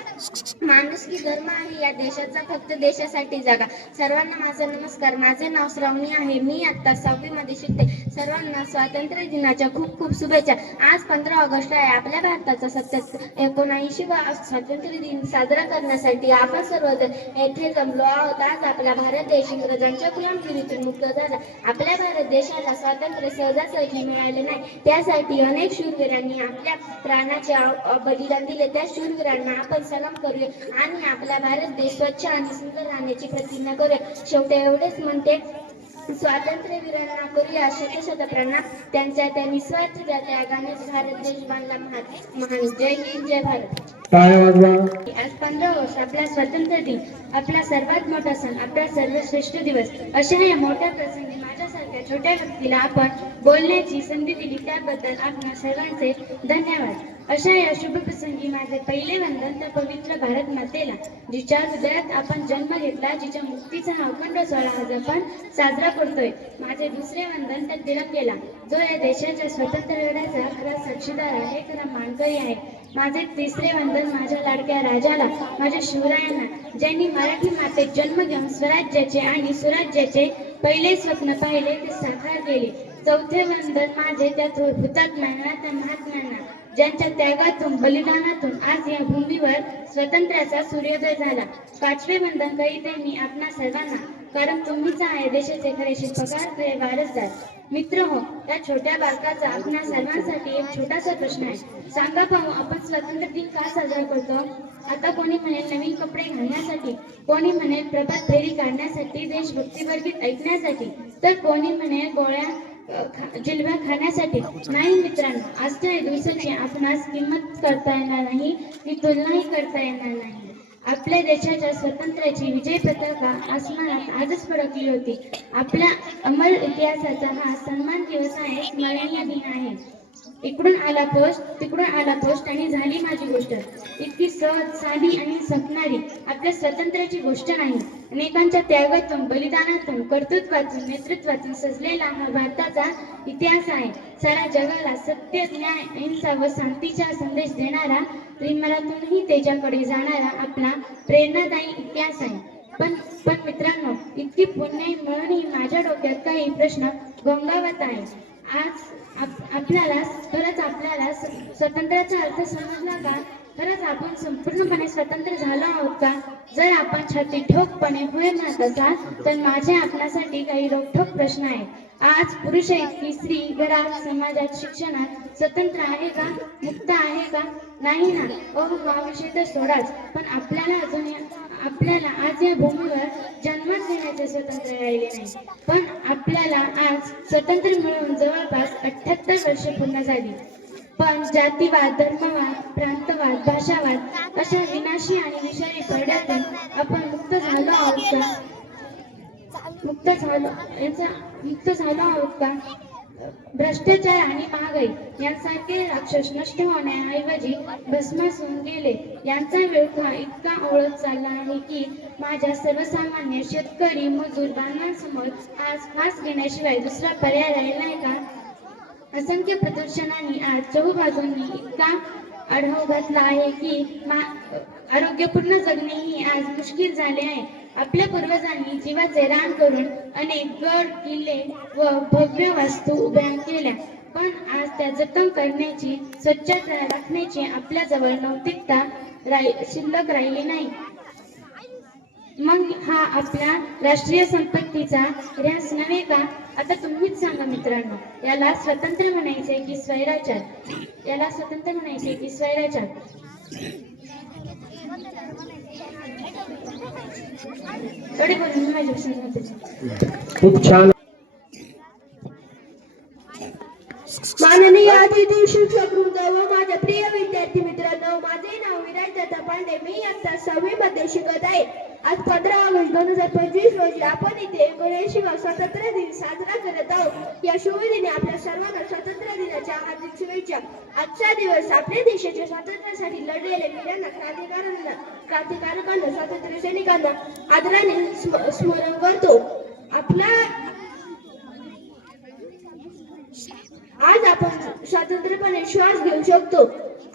माणूस की धर्म आहे या देशाचा, फक्त देशासाठी जगा। सर्वांना माझा नमस्कार। माझे नाव श्रावणी आहे। मी आता 6वी मध्ये शिकते। सर्वांना स्वातंत्र्य दिनाच्या खूप खूप शुभेच्छा। आज 15 ऑगस्ट आहे। आपल्या भारताचा 79वा स्वातंत्र्य दिन साजरा करण्यासाठी आपण सर्वजण येथे जमलो आहोत। आज आपला भारत देश इंग्रजांच्या गुलामगिरीतून मुक्त झाला। आपल्या भारत देशाला स्वातंत्र्य सहजासहजी मिळाले नाही, त्यासाठी अनेक शूरवीरांनी आपल्या प्राणाचे बलिदान दिले। त्या शूरवीरांना आपण सलाम करूया आणि आपला भारत देश स्वच्छ आणि सुंदर राहण्याची प्रतिज्ञा करूया। शेवटी एवढेच म्हणते, स्वातंत्र्यवीरांना करूया शत प्रणाम। त्यांच्या निस्वार्थ त्यागाने भारत देश बांधला महान। जय हिंद, जय भारत। आज 15 ऑगस्ट आपला स्वातंत्र्य दिन, आपला सर्वात मोठा सण, आपला सर्वश्रेष्ठ दिवस। अशा या मोठ्या प्रसंगी माझ्यासारख्या छोट्या व्यक्तीला आपण बोलण्याची संधी दिली त्याबद्दल आपणा सर्वांचे धन्यवाद। अशा या शुभ प्रसंगी माझे पहिले वंदन त्या पवित्र भारत मातेला, जिच्या हृदयात आपण जन्म घेतला, जिच्या मुक्तीचा हा अखंड सोहळा आज आपण साजरा करतोय. माझे दुसरे वंदन त्या तिरंग्याला, जो या देशाच्या स्वातंत्र्य लढ्याचा खरा साक्षीदार आहे, खरा मानकरी आहे. माझे तिसरे वंदन माझ्या लाडक्या राजाला, माझ्या शिवरायांना, ज्यांनी मराठी मातेत जन्म घेऊन स्वराज्याचे आणि सुराज्याचे पहिले स्वप्न पाहिले ते साकार केले. चौथे वंदन माझे त्या हुतात्म्यांना, त्या महात्म्यांना, ज्यांच्या त्यागातून बलिदानातून आज या भूमीवर स्वातंत्र्याचा सूर्योदय झाला. पाचवे वंदन करीते मी आपणा सर्वांना, कारण तुम्हीच आहे देशाचे खरे शिल्पकार, खरे वारसदार. मित्र हो, या छोट्या बालकाचा आपणा सर्वांसाठी एक छोटासा प्रश्न आहे. सांगा पाहू, आपण स्वातंत्र्य दिन का साजरा करतो? आता कोणी म्हणेल नवीन कपडे घालण्यासाठी, कोणी म्हणेल प्रभात फेरी काढण्यासाठी, देशभक्तीपर गीत ऐकण्यासाठी, तर कोणी म्हणेल गोळ्या जिलब्या खाण्यासाठी. नाही मित्रांनो, आजच्या या दिवसाची आपणास किंमत करता येणार नाही, ती तुलनाही करता येणार नाही. आपल्या देशाच्या स्वातंत्र्याची विजय पताका आसमानात आजच फडकली होती. आपल्या अमर इतिहासाचा हा सन्मान दिवस आहे, स्मरणीय दिन आहे. इकडून आला पोस्ट, तिकडून आला पोस्ट आणि झाली माझी गोष्ट. इतकी सहज, साधी आणि संपणारी आपल्या स्वातंत्र्याची गोष्ट नाही. अनेकांच्या त्यागातून, बलिदानातून, कर्तृत्वातून, नेतृत्वातून सजलेला हा भारताचा इतिहास आहे. साऱ्या जगाला सत्य, न्याय, अहिंसा व शांतीचा संदेश देणारा, त्रिमरातूनही तेजाकडे जाणारा आपला प्रेरणादायी इतिहास आहे. पण मित्रांनो, इतकी पुण्य म्हणूनही माझ्या डोक्यात काही प्रश्न घोंगावत आहे. आज आपल्याला स्वातंत्र्याचा अर्थ समजला का? खरंच आपण संपूर्णपणे स्वतंत्र झालो आहोत का? जर आपण छाती ठोकपणे होय म्हणत असाल तर माझ्या आपणासाठी काही रोखठोक प्रश्न आहेत. आज पुरुष इतकी स्त्री घरात, समाजात, शिक्षणात स्वतंत्र आहे का? मुक्त आहे का? नाही ना. हा विषय तर सोडाच, पण आपल्याला आज या भूमीवर जन्मच घेण्याचे स्वातंत्र्य राहिले नाही. पण आपल्याला आज स्वातंत्र्य मिळून जवळपास 78 वर्षे पूर्ण झाली. पण जातीवाद, धर्मवाद, प्रांतवाद, भाषावाद अशा विनाशी आणि विषारी पडद्यातून आपण मुक्त झालो आहोत का? मुक्त झालो आहोत का? भ्रष्टाचार आणि महागाई यांसारखे राक्षस नष्ट होण्याऐवजी भस्मास होऊन गेले. यांचा विळखा इतका ओळख चालला आहे की माझ्या सर्वसामान्य शेतकरी, मजूर बांधवांसमोर आज फास घेण्याशिवाय दुसरा पर्याय राहिला नाही का? असंख्य प्रदूषणांनी आज चहूबाजूंनी इतका अढाव घातला आहे की आरोग्यपूर्ण जगणेही आज मुश्किल झाले आहे. आपल्या पूर्वजांनी जीवाचे रान करून अनेक गड, किल्ले व भव्य वास्तू उभ्या केल्या, पण आज त्या जतन करण्याची, स्वच्छता राखण्याची आपल्याजवळ नैतिकता शिल्लक राहिली नाही. मग हा आपल्या राष्ट्रीय संपत्तीचा ऱ्हास नव्हे का? आता तुम्हीच सांगा मित्रांनो, याला स्वातंत्र्य म्हणायचे की स्वैराचार? याला स्वातंत्र्य म्हणायचे की स्वैराचार? थोडे बोलून माझ्या खूप छान. माननीय अतिथी, शिक्षक वृंद व माझ्या प्रिय विद्यार्थी मित्रांनो, माझे नाव विराज दत्ता पांडे. मी इयत्ता 6वी मध्ये शिकत आहे. आज 15 ऑगस्ट 2025 रोजी आपण इथे 79वा स्वातंत्र्य दिन साजरा करत आहोत. या शुभ दिनी आपल्या सर्वांना स्वातंत्र्य दिनाच्या हार्दिक शुभेच्छा. आजचा दिवस आपल्या देशाच्या स्वातंत्र्यासाठी लढलेल्या वीरांना, क्रांतिकारकांना, स्वातंत्र्य सैनिकांना आदराने स्मरण करतो. आज आपण स्वतंत्रपणे श्वास घेऊ शकतो.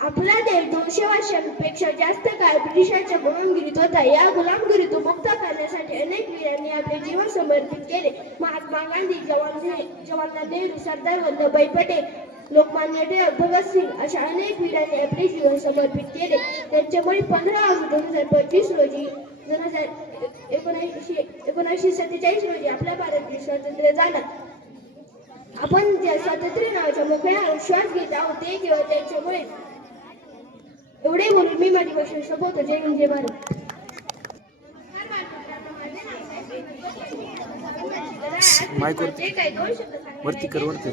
आपला देश 200 वर्षांपेक्षा जास्त काळ ब्रिटिशांच्या गुलामगिरीत होता. या गुलामगिरीतून मुक्त करण्यासाठी अनेक वीरांनी आपले जीवन समर्पित केले. महात्मा गांधी, जवाहरलाल नेहरू, सरदार वल्लभभाई पटेल, लोकमान्य टिळक, भगतसिंग अशा अनेक वीरांनी आपले जीवन समर्पित केले. त्यांच्यामुळे 15 ऑगस्ट 2025 रोजी 1947 रोजी आपला भारत देश स्वतंत्र झाला. आपण ज्या स्वातंत्र्य नावाच्या मोकळ्या श्वास घेत आहोत ते केवळ त्यांच्यामुळे. एवढे बोलून मी माझी भाषण संपवतो. जय हिंद, जय भारत. वरती कर, वरती.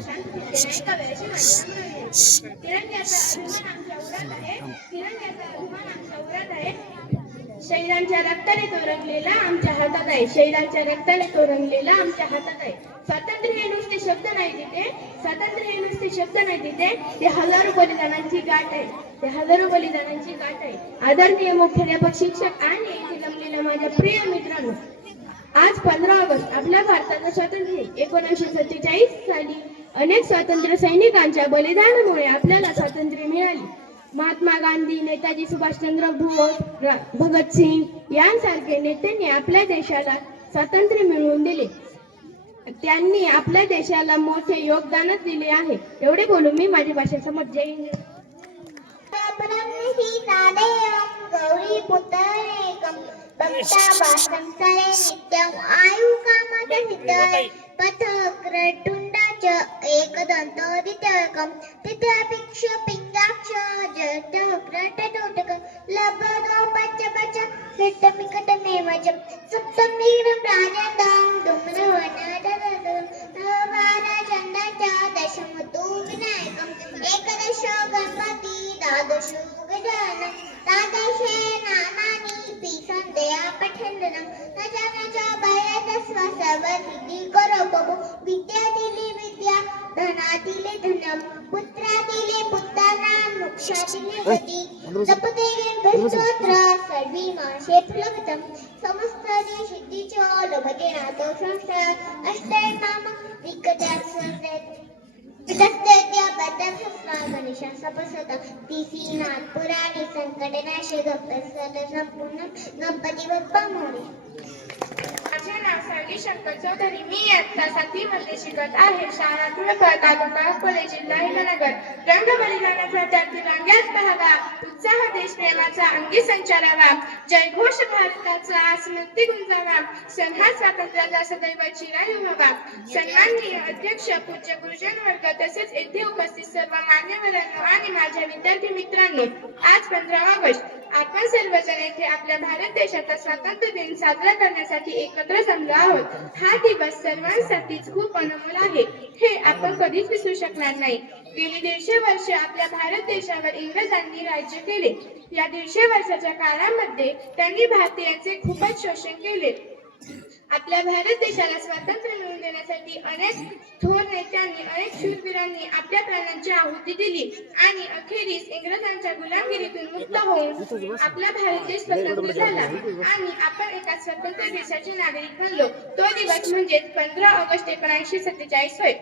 शैलांच्या रक्ताने तो रंगलेला आमच्या हातात आहे. शैलांच्या रक्ताने तो रंगलेला आमच्या हातात आहे. स्वातंत्र्य हे नुसते शब्द नाही तिथे, स्वातंत्र्य हे नुसते शब्द नाही तिथे, ते हजारो बलिदानांची गाठ आहे. ते हजारो बलिदानांची गाठ आहे. आदरणीय मुख्याध्यापक, शिक्षक आणि येथे जमलेल्या माझ्या प्रिय मित्रांनो, आज 15 ऑगस्ट आपल्या भारताचं स्वातंत्र्य. 1947 साली अनेक स्वातंत्र्य सैनिकांच्या बलिदानामुळे आपल्याला स्वातंत्र्य मिळाले. महात्मा गांधी, नेताजी सुभाषचंद्र बोस, भगतसिंग यांसारखे नेत्यांनी आपल्या देशाला स्वातंत्र्य मिळवून दिले. त्यांनी आपल्या देशाला मोठे योगदानच दिले आहे. एवढे बोलून मी माझी भाषा समोर जय हिंद. गौरी पुतरेकम भक्ताभासंसरे नित्यं आयुकामदहितये पथक रटुण्डाच एकदन्तोदितकं तिथ्याभिक्ष पिङ्गाक्ष जटक्रटटोटकं लब्धो पञ्चपच कृतमिकटमेवचं सप्तमीरं राजन्दं दुम्रवनददं नववारचन्दच दशमतु विनायकम् एकदश गणपति द्वादश गजानन द्वादशे नामानि पिसन्देया पठन्दनं न च भयदस्वसवसिद्धि करो प्रभु विद्या दिली विद्या धनादिले धनम पुत्रादिले पुत्राणां मोक्षादिले गती जपते स्तोत्र सर्वी माशे फलगतं समस्तादि सिद्धीच लभते नातो संसार अष्टय नाम विकटात् संदेत गणेशा सपसता तीसीनाथ पुराणी संकटनाशे गणपती बाप्पा मोरे. माझे नाव सायली शंकर चौधरी. मी इयत्ता 7वी मध्ये शिकत आहे. शाळा तुळजापूर तालुका अकोले जिल्हा हिमानगर. रंग बलिदानाचा त्यातील रंग्यात पहावा, उत्साह देशप्रेमाचा अंगी संचारावा, जयघोष भारताचा स्मृती गुंजावा, सण हा स्वातंत्र्याचा सदैव चिरायू व्हावा. सन्माननीय अध्यक्ष, पूज्य गुरुजन वर्ग तसेच येथे उपस्थित सर्व मान्यवरांनो आणि माझ्या विद्यार्थी मित्रांनो, आज 15 ऑगस्ट आपण सर्वजण येथे आपल्या भारत देशाचा स्वातंत्र्य दिन साजरा करण्यासाठी एकत्र जमलो आहोत. हा दिवस सर्वांसाठीच खूप अनमोल आहे, हे आपण कधीच विसरू शकणार नाही. गेली 150 वर्ष आपल्या भारत देशावर इंग्रजांनी राज्य केले. या 150 वर्षाच्या काळामध्ये त्यांनी भारतीयांचे खूपच शोषण केले. आपल्या भारत देशाला स्वातंत्र्य मिळवून देण्यासाठी अनेक थोर नेत्यांनी, अनेक शूरवीरांनी आपल्या प्राणांची आहुती दिली आणि अखेरीस इंग्रजांच्या गुलामगिरीतून मुक्त होऊन आपला भारत देश स्वतंत्र झाला आणि आपण एका स्वतंत्र देशाचे नागरिक बनलो. तो दिवस म्हणजे 15 ऑगस्ट 1947 होय.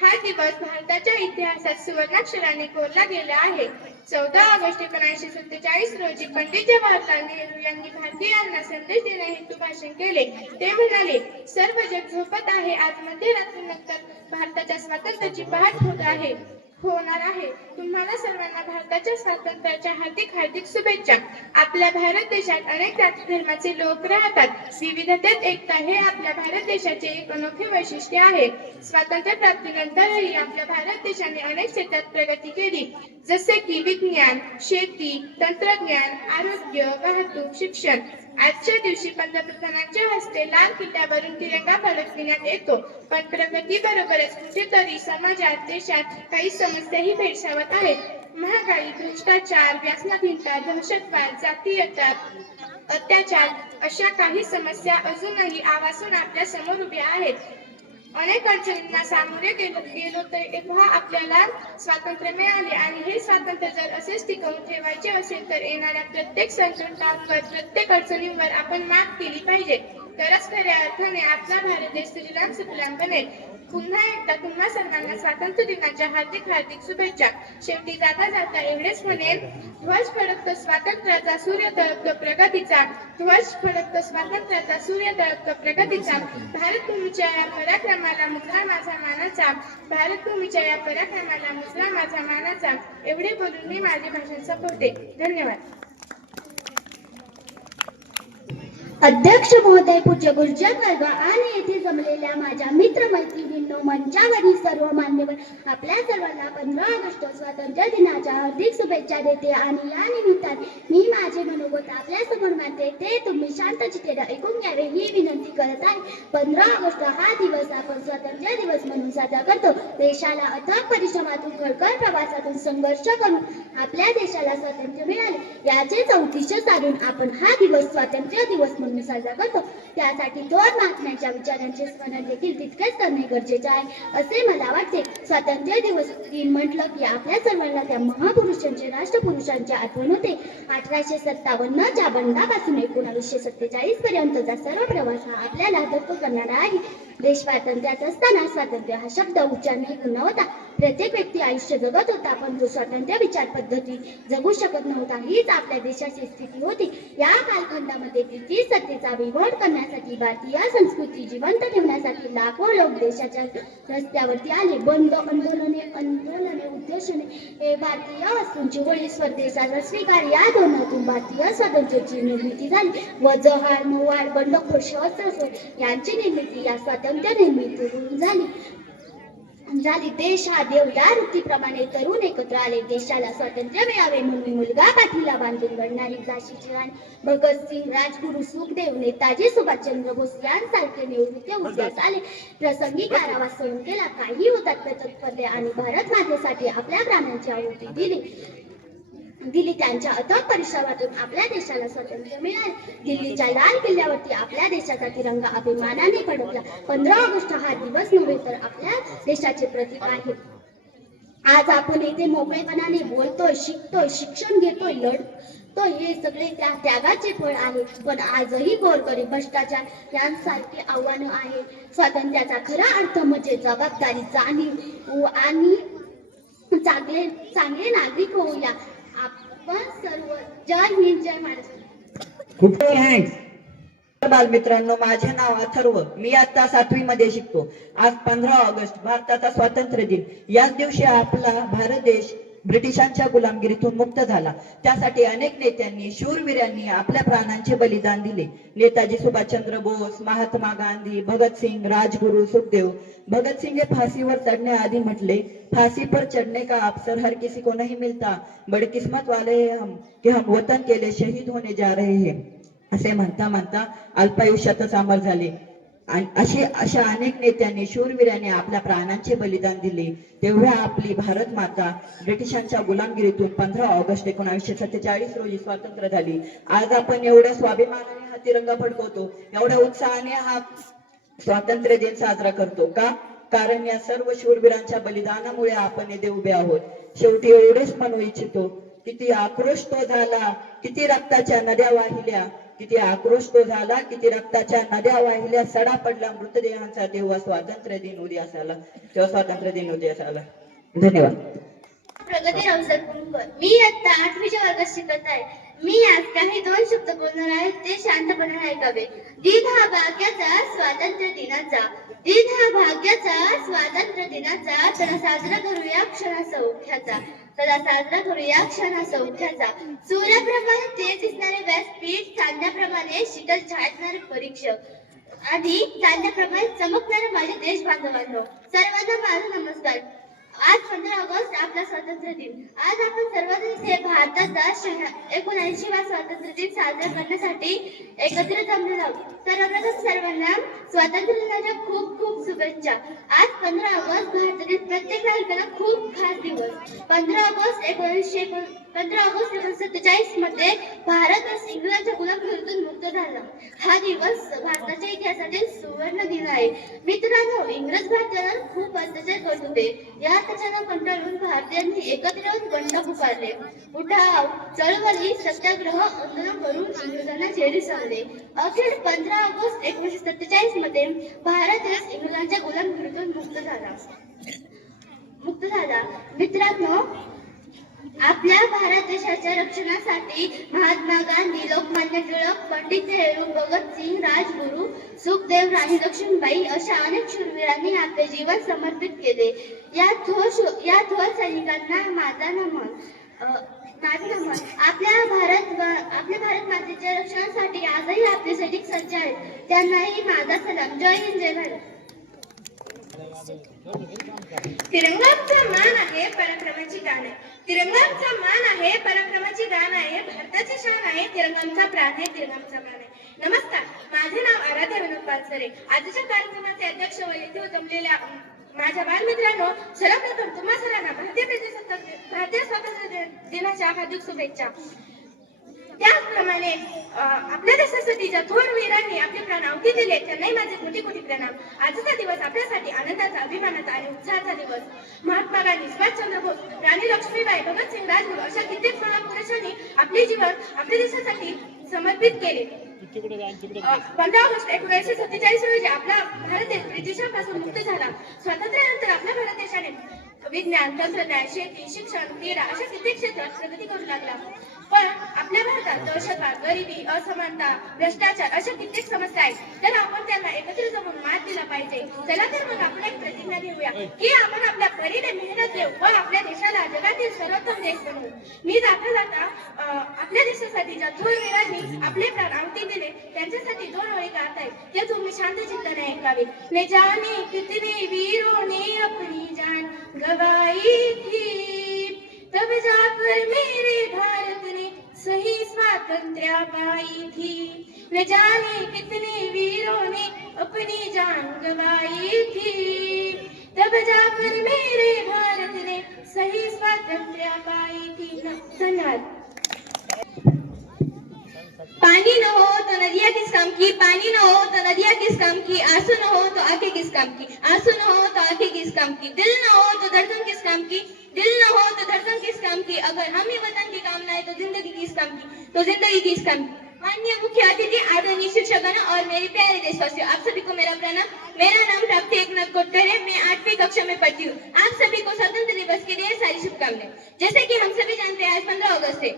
हा दिवस भारताच्या इतिहासात सुवर्णाक्षराने कोरला गेला आहे. 14 ऑगस्ट 1947 रोजी पंडित जवाहरलाल नेहरू यांनी भारतीयांना संदेश देण्याहेतू भाषण केले. ते म्हणाले, सर्व जग झोपत आहे. आज मध्यरात्रीनंतर भारताच्या स्वातंत्र्याची पहाट होणार आहे. तुम्हाला सर्वांना भारताच्या स्वातंत्र्याच्या हार्दिक हार्दिक शुभेच्छा. आपल्या भारत देशात अनेक जाती धर्माचे लोक राहतात. विविधतेत एकता हे आपल्या भारत देशाचे एक अनोखे वैशिष्ट्य आहे. स्वातंत्र्य प्राप्तीनंतरही आपल्या भारत देशाने अनेक क्षेत्रात प्रगती केली, जसे की विज्ञान, शेती, तंत्रज्ञान, आरोग्य, वाहतूक, शिक्षण. आजच्या दिवशी पंतप्रधानांच्या हस्ते लाल किल्ल्यावरून तिरंगा फडकविण्यात येतो. पण प्रगतीबरोबरच कुठेतरी समाजात, देशात काही समस्याही भेडसावत आहेत. महागाई, भ्रष्टाचार, व्यसनाधीनता, दहशतवाद, जातीयता, अत्याचार अशा काही समस्या अजूनही आवासून आपल्या समोर उभ्या आहेत. अनेक अडचणींना सामोरे गेलो तेव्हा आपल्याला स्वातंत्र्य मिळाले आणि हे स्वातंत्र्य जर असेच टिकवून ठेवायचे असेल तर येणाऱ्या प्रत्येक संकटांवर, प्रत्येक अडचणींवर आपण मात केली पाहिजे. तरच खऱ्या अर्थाने आपला भारत देश सुजलाम सुफलाम बनेल. पुन्हा एकदा तुम्हा सर्वांना स्वातंत्र्य दिनाच्या हार्दिक हार्दिक शुभेच्छा. शेवटी जाता जाता एवढेच म्हणेन, ध्वज फडकतो स्वातंत्र्याचा, सूर्य तळपतो प्रगतीचा. ध्वज फडकतो स्वातंत्र्याचा, सूर्य तळपतो प्रगतीचा. भारत भूमीच्या या पराक्रमाला मुजरा माझा मानाचा. भारत भूमीच्या या पराक्रमाला मुजरा माझा मानाचा. एवढे बोलून मी माझे भाषण संपवते. धन्यवाद. अध्यक्ष महोदय, पूज्य गुरुजन वर्ग आणि येथे जमलेल्या माझ्या मित्रमैत्रिणींनो, मंचावरील सर्व मान्यवर, आपल्या सर्वांना 15 ऑगस्ट स्वातंत्र्य दिनाच्या हार्दिक शुभेच्छा देते आणि या निमित्ताने मी माझे मनोगत आपल्या समोर मांडते ते तुम्ही शांत चित्तेने ऐकून घ्यावे ही विनंती करत आहे. 15 ऑगस्ट हा दिवस आपण स्वातंत्र्य दिवस म्हणून साजरा करतो. देशाला अथक परिश्रमातून, खडतर प्रवासातून संघर्ष करून आपल्या देशाला स्वातंत्र्य मिळाले याचेच औचित्य साधून आपण हा दिवस स्वातंत्र्य दिवस म्हणून साजरा करतो. त्यासाठी थोर महात्म्यांच्या विचारांचे स्मरण देखील तितकेच करणे गरजेचे आहे असे मला वाटते. स्वातंत्र्य दिवस दिन म्हटलं की आपल्या सर्वांना त्या महापुरुषांचे, राष्ट्रपुरुषांची आठवण होते. 1857च्या बंडापासून 1947 पर्यंतचा सर्व प्रवास हा आपल्याला धक्का करणारा आहे. देश स्वातंत्र्यात असताना स्वातंत्र्य हा शब्द उच्चारणे गुन्हा होता. प्रत्येक व्यक्ती आयुष्य जगत होता, पण तो स्वातंत्र्य विचार पद्धती जगू शकत नव्हता. हीच आपल्या देशाची स्थिती होती. या कालखंडामध्ये ब्रिटिश सत्तेचा बिमोड करण्यासाठी, भारतीय संस्कृती जिवंत ठेवण्यासाठी लाखो लोक देशाच्या रस्त्यावरती आले. बंद आंदोलने उद्देशाने हे भारतीय वस्तूंची होळी, स्वदेशाचा स्वीकार या धोरणातून भारतीय स्वातंत्र्याची निर्मिती झाली व जहाल, मवाळ, बंडखोर, सशस्त्र यांची निर्मिती या स्वातंत्र्य निर्मितीतून झाली. देश हा देव या वृत्तीप्रमाणे तरुण एकत्र आले. देशाला स्वातंत्र्य मिळावे म्हणून मुलगा पाठीला बांधून लढणारी झाशीची राणी भगतसिंग, राजगुरू, सुखदेव, नेताजी सुभाषचंद्र बोस यांसारखे निवृत्त उद्यास आले. प्रसंगी कारावास सहन केला, काही हुतात्मे तत्परले आणि भारत मातेसाठी आपल्या प्राणांची आहुती दिली. त्यांच्या अथक परिश्रमातून आपल्या देशाला स्वातंत्र्य मिळाले. दिल्लीच्या लाल किल्ल्यावरती आपल्या देशाचा तिरंगा अभिमानाने फडकला. 15 ऑगस्ट हा दिवस नव्हे तर आपल्या देशाचे प्रतीक आहे. आज आपण येथे मोकळेपणाने बोलतोय, शिकतोय, शिक्षण घेतोय, लढतोय, हे सगळे त्या त्यागाचे फळ आहे. पण आजही गोरगरीब, भ्रष्टाचार यांसारखी आव्हानं आहेत. स्वातंत्र्याचा खरा अर्थ म्हणजे जबाबदारी, जाणीव आणि चांगले नागरिक होऊया आपण सर्व. जय हिंद, जय महाराष्ट्र. खूप थँक्स. बालमित्रांनो, माझे नाव अथर्व. मी आता 7वी मध्ये शिकतो. आज 15 ऑगस्ट भारताचा स्वातंत्र्य दिन. याच दिवशी आपला भारत देश ब्रिटिशांच्या गुलामगिरीतून मुक्त झाला. त्यासाठी अनेक नेत्यांनी, शूरवीरांनी आपल्या प्राणांचे बलिदान दिले. नेताजी सुभाषचंद्र बोस, महात्मा गांधी, भगतसिंग, राजगुरू, सुखदेव. भगतसिंग हे फांसीवर चढ़ने म्हटले, फांसी पर चढ़ने का अवसर हर किसी को नहीं मिलता, बड़े किस्मत वाले हैं हम कि हम वतन के लिए शहीद होने जा रहे हैं असे म्हणता म्हणता अल्पायुष्यातच अमर झाले. अशा अनेक नेत्यांनी, शूरवीरांनी आपल्या प्राणांचे बलिदान दिले. तेव्हा आपली भारत माता ब्रिटिशांच्या गुलामगिरीतून 15 ऑगस्ट 1947 रोजी स्वतंत्र झाली. आज आपण एवढ्या स्वाभिमानाने हा तिरंगा फडकवतो, एवढ्या उत्साहाने हा स्वातंत्र्य दिन साजरा करतो का? कारण या सर्व शूरवीरांच्या बलिदानामुळे आपण येथे उभे आहोत. शेवटी एवढेच म्हणू इच्छितो, किती आक्रोश तो झाला, किती रक्ताच्या नद्या वाहिल्या, किती आक्रोश तो झाला, किती रक्ताच्या नद्या वाहिल्या, सडा पडला मृतदेहांचा, तेव्हा स्वातंत्र्य दिन उद्यास आला. धन्यवाद. प्रगती रावसर कुंभकर. मी आता 8वीच्या वर्गात शिकत आहे. मी आज काही 2 शब्द बोलणार आहे, ते शांतपणे ऐकावे. दिन हा भाग्याचा स्वातंत्र्य दिनाचा, दिन हा भाग्याचा स्वातंत्र्य दिनाचा, तर साजरा करूया क्षणासौख्याचा, तर साजरा करूया क्षणासौख्याचा. सूर्याप्रमाणे तेज दिसणारे व्यासपीठ, चांदण्याप्रमाणे शीतल झाडणारे परीक्षक आणि चांदण्याप्रमाणे चमकणारे माझे देश बांधवांनो, सर्वांना माझा नमस्कार. आज 15 ऑगस्ट आपला स्वातंत्र्य दिन. आज आपण सर्वजण इथे भारताचा 79वा स्वातंत्र्य दिन साजरा करण्यासाठी एकत्रित जमलेलो आहोत. सर्वप्रथम सर्वांना स्वातंत्र्य दिनाच्या खूप खूप शुभेच्छा. आज 15 ऑगस्ट भारतातील प्रत्येक नागरिकाला खूप खास दिवस. 15 ऑगस्ट 1947 मध्ये भारत देश इंग्रजांच्या गुलामगिरीतून मुक्त झाला. हा दिवस भारताच्या इतिहासातील सुवर्ण दिन आहे. मित्रांनो, इंग्रज भारतावर खूप अत्याचार करत होते. या अत्याचाराला कंटाळून भारतीयांनी एकत्र येऊन बंड पुकारले. उठाव, चळवळी, सत्याग्रह आंदोलन करून इंग्रजांना जेरी सावले. अखेर 15 ऑगस्ट 1947 मध्ये भारत देश इंग्रजांच्या गुलामगिरीतून मुक्त झाला. मित्रांनो, आपल्या भारत देशाच्या रक्षणासाठी महात्मा गांधी, लोकमान्य टिळक, पंडित नेहरू, भगतसिंग, राजगुरू, सुखदेव, राणी लक्ष्मीबाई अशा अनेक शूरवीरांनी आपले जीवन समर्पित केले. या थोर सैनिकांना माझा नमन. आपल्या भारत मातेच्या रक्षणासाठी आजही आपले सैनिक सज्ज आहेत. त्यांनाही माझा सलाम. जय हिंद, जय भारत. तिरंगाचा मान आहे, पराक्रमाची गाण आहे. तिरंगाचा मान आहे, पराक्रमाची गाण आहे. भारताची शान आहे, तिरंगाचा प्राण आहे, तिरंगाचा मान आहे. नमस्कार, माझे नाव आराध्या विनोद पालसरे. आजच्या कार्यक्रमाचे अध्यक्ष व येथे जमलेल्या माझ्या बालमित्रांनो, सर्वप्रथम तुम्हा सर्वांना भारतीय स्वातंत्र्य दिनाच्या हार्दिक शुभेच्छा. त्याचप्रमाणे आपल्या देशासाठी ज्या थोर वीरांनी आपले प्राण आहुती दिले त्यांनाही माझे कोटी कोटी प्रणाम. आजचा दिवस आपल्यासाठी आनंदाचा, अभिमानाचा आणि उत्साहाचा दिवस. महात्मा गांधी, सुभाषचंद्र बोस, राणी लक्ष्मीबाई, भगतसिंग, राजगुरू अशा कित्येक महापुरुषांनी आपले जीवन आपल्या देशासाठी समर्पित केले. 15 ऑगस्ट 1947 रोजी आपला भारत देश ब्रिटिशांपासून मुक्त झाला. स्वातंत्र्यानंतर आपल्या भारत देशाने विज्ञान, तंत्रज्ञान, शेती, शिक्षण, क्रीडा अशा कित्येक क्षेत्रात प्रगती करू लागला. पण आपल्या भारतात दहशतवाद, गरिबी, असमानता, भ्रष्टाचार अशा कित्येक समस्या आहेत. तर आपण त्यांना एकत्र जमून मात दिला पाहिजे. चला तर मग आपण एक प्रतिज्ञा घेऊया की आपण आपल्या परीने मेहनत घेऊ व आपल्या देशाला जगातील सर्वोत्तम देश बनवू. मी जाता जाता आपल्या देशासाठी ज्या थोर वीरांनी आपले प्राण आहुती दिले त्यांच्यासाठी 2 ओळी गात आहेत. त्या तुम्ही शांत चित्ताने ऐकावे. ने जाने कितने वीरों ने अपनी जान गवाई थी, तब जाकर मेरे भारत ने सही स्वातंत्र्य पाई थी. न जाने कितने वीरों ने अपनी जान गवाई थी, तब जाकर मेरे भारत ने सही स्वातंत्र्य पाई थी. धन्यवाद. पानी न हो तो नदियाँ किस काम की, पानी न हो तो नदियाँ किस काम की, आंसू न हो तो आंखें किस काम की, आंसू न हो तो आंखें किस काम की, दिल न हो तो धड़कन किस काम की, दिल न हो तो धड़कन किस काम की, अगर हम ही वतन की कामना है तो जिंदगी किस काम की, तो जिंदगी किस काम की. माननीय मुख्य अतिथि, आदरणीय शिक्षकगण और मेरे प्यारे देशवासियों, आप सभी को मेरा प्रणाम. मेरा नाम प्राप्ति एकनाथ कोटकर है. मैं 8वीं कक्षा में पढ़ती हूँ. आप सभी को स्वतंत्र दिवस की ढेर सारी शुभकामनाएं. जैसे कि हम सभी जानते हैं आज 15 अगस्त है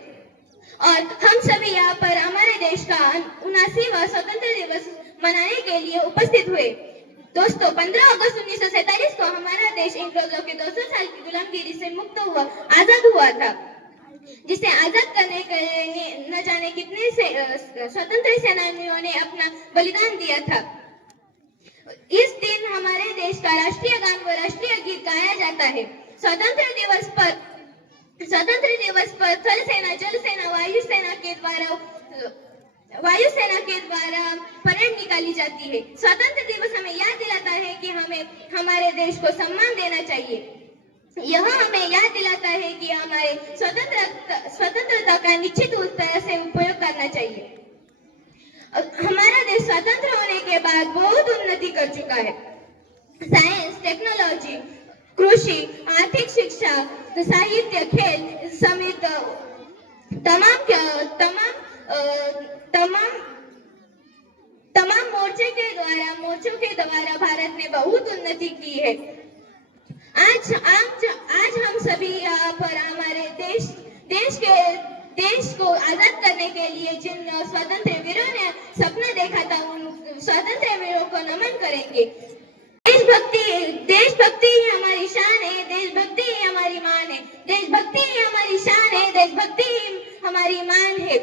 और हम सभी यहाँ पर हमारे देश का 79वां स्वतंत्र दिवस मनाने के लिए उपस्थित हुए. दोस्तों, 15 अगस्त 1947 को हमारा देश इंग्रजों के 200 साल की गुलामगिरी से मुक्त हुआ, आजाद हुआ था, जिसे आजाद करने के लिए न जाने कितने से स्वतंत्र सेनानियों ने अपना बलिदान दिया था. इस दिन हमारे देश का राष्ट्रीय गान व राष्ट्रीय गीत गाया जाता है. स्वतंत्र दिवस पर थल सेना, जल सेना, वायुसेना के द्वारा परेड निकाली जाती है. स्वतंत्र दिवस हमें याद दिलाता है कि हमें हमारे देश को सम्मान देना चाहिए. यह हमें याद दिलाता है कि हमारे स्वतंत्रता का निश्चित उस तरह से उपयोग करना चाहिए. हमारा देश स्वतंत्र होने के बाद बहुत उन्नति कर चुका है. साइंस, टेक्नोलॉजी, कृषि, आर्थिक शिक्षा, साहित्य, खेल समेत तमाम मोर्चों के द्वारा भारत ने बहुत उन्नति की है. आज हम सभी यहाँ पर हमारे देश को आजाद करने के लिए जिन स्वतंत्र वीरों ने सपना देखा था उन स्वतंत्र वीरों को नमन करेंगे. देशभक्ति ही हमारी शान है, देशभक्ति ही हमारी मान है, देशभक्ति ही हमारी शान है, देशभक्ति ही हमारी मान है.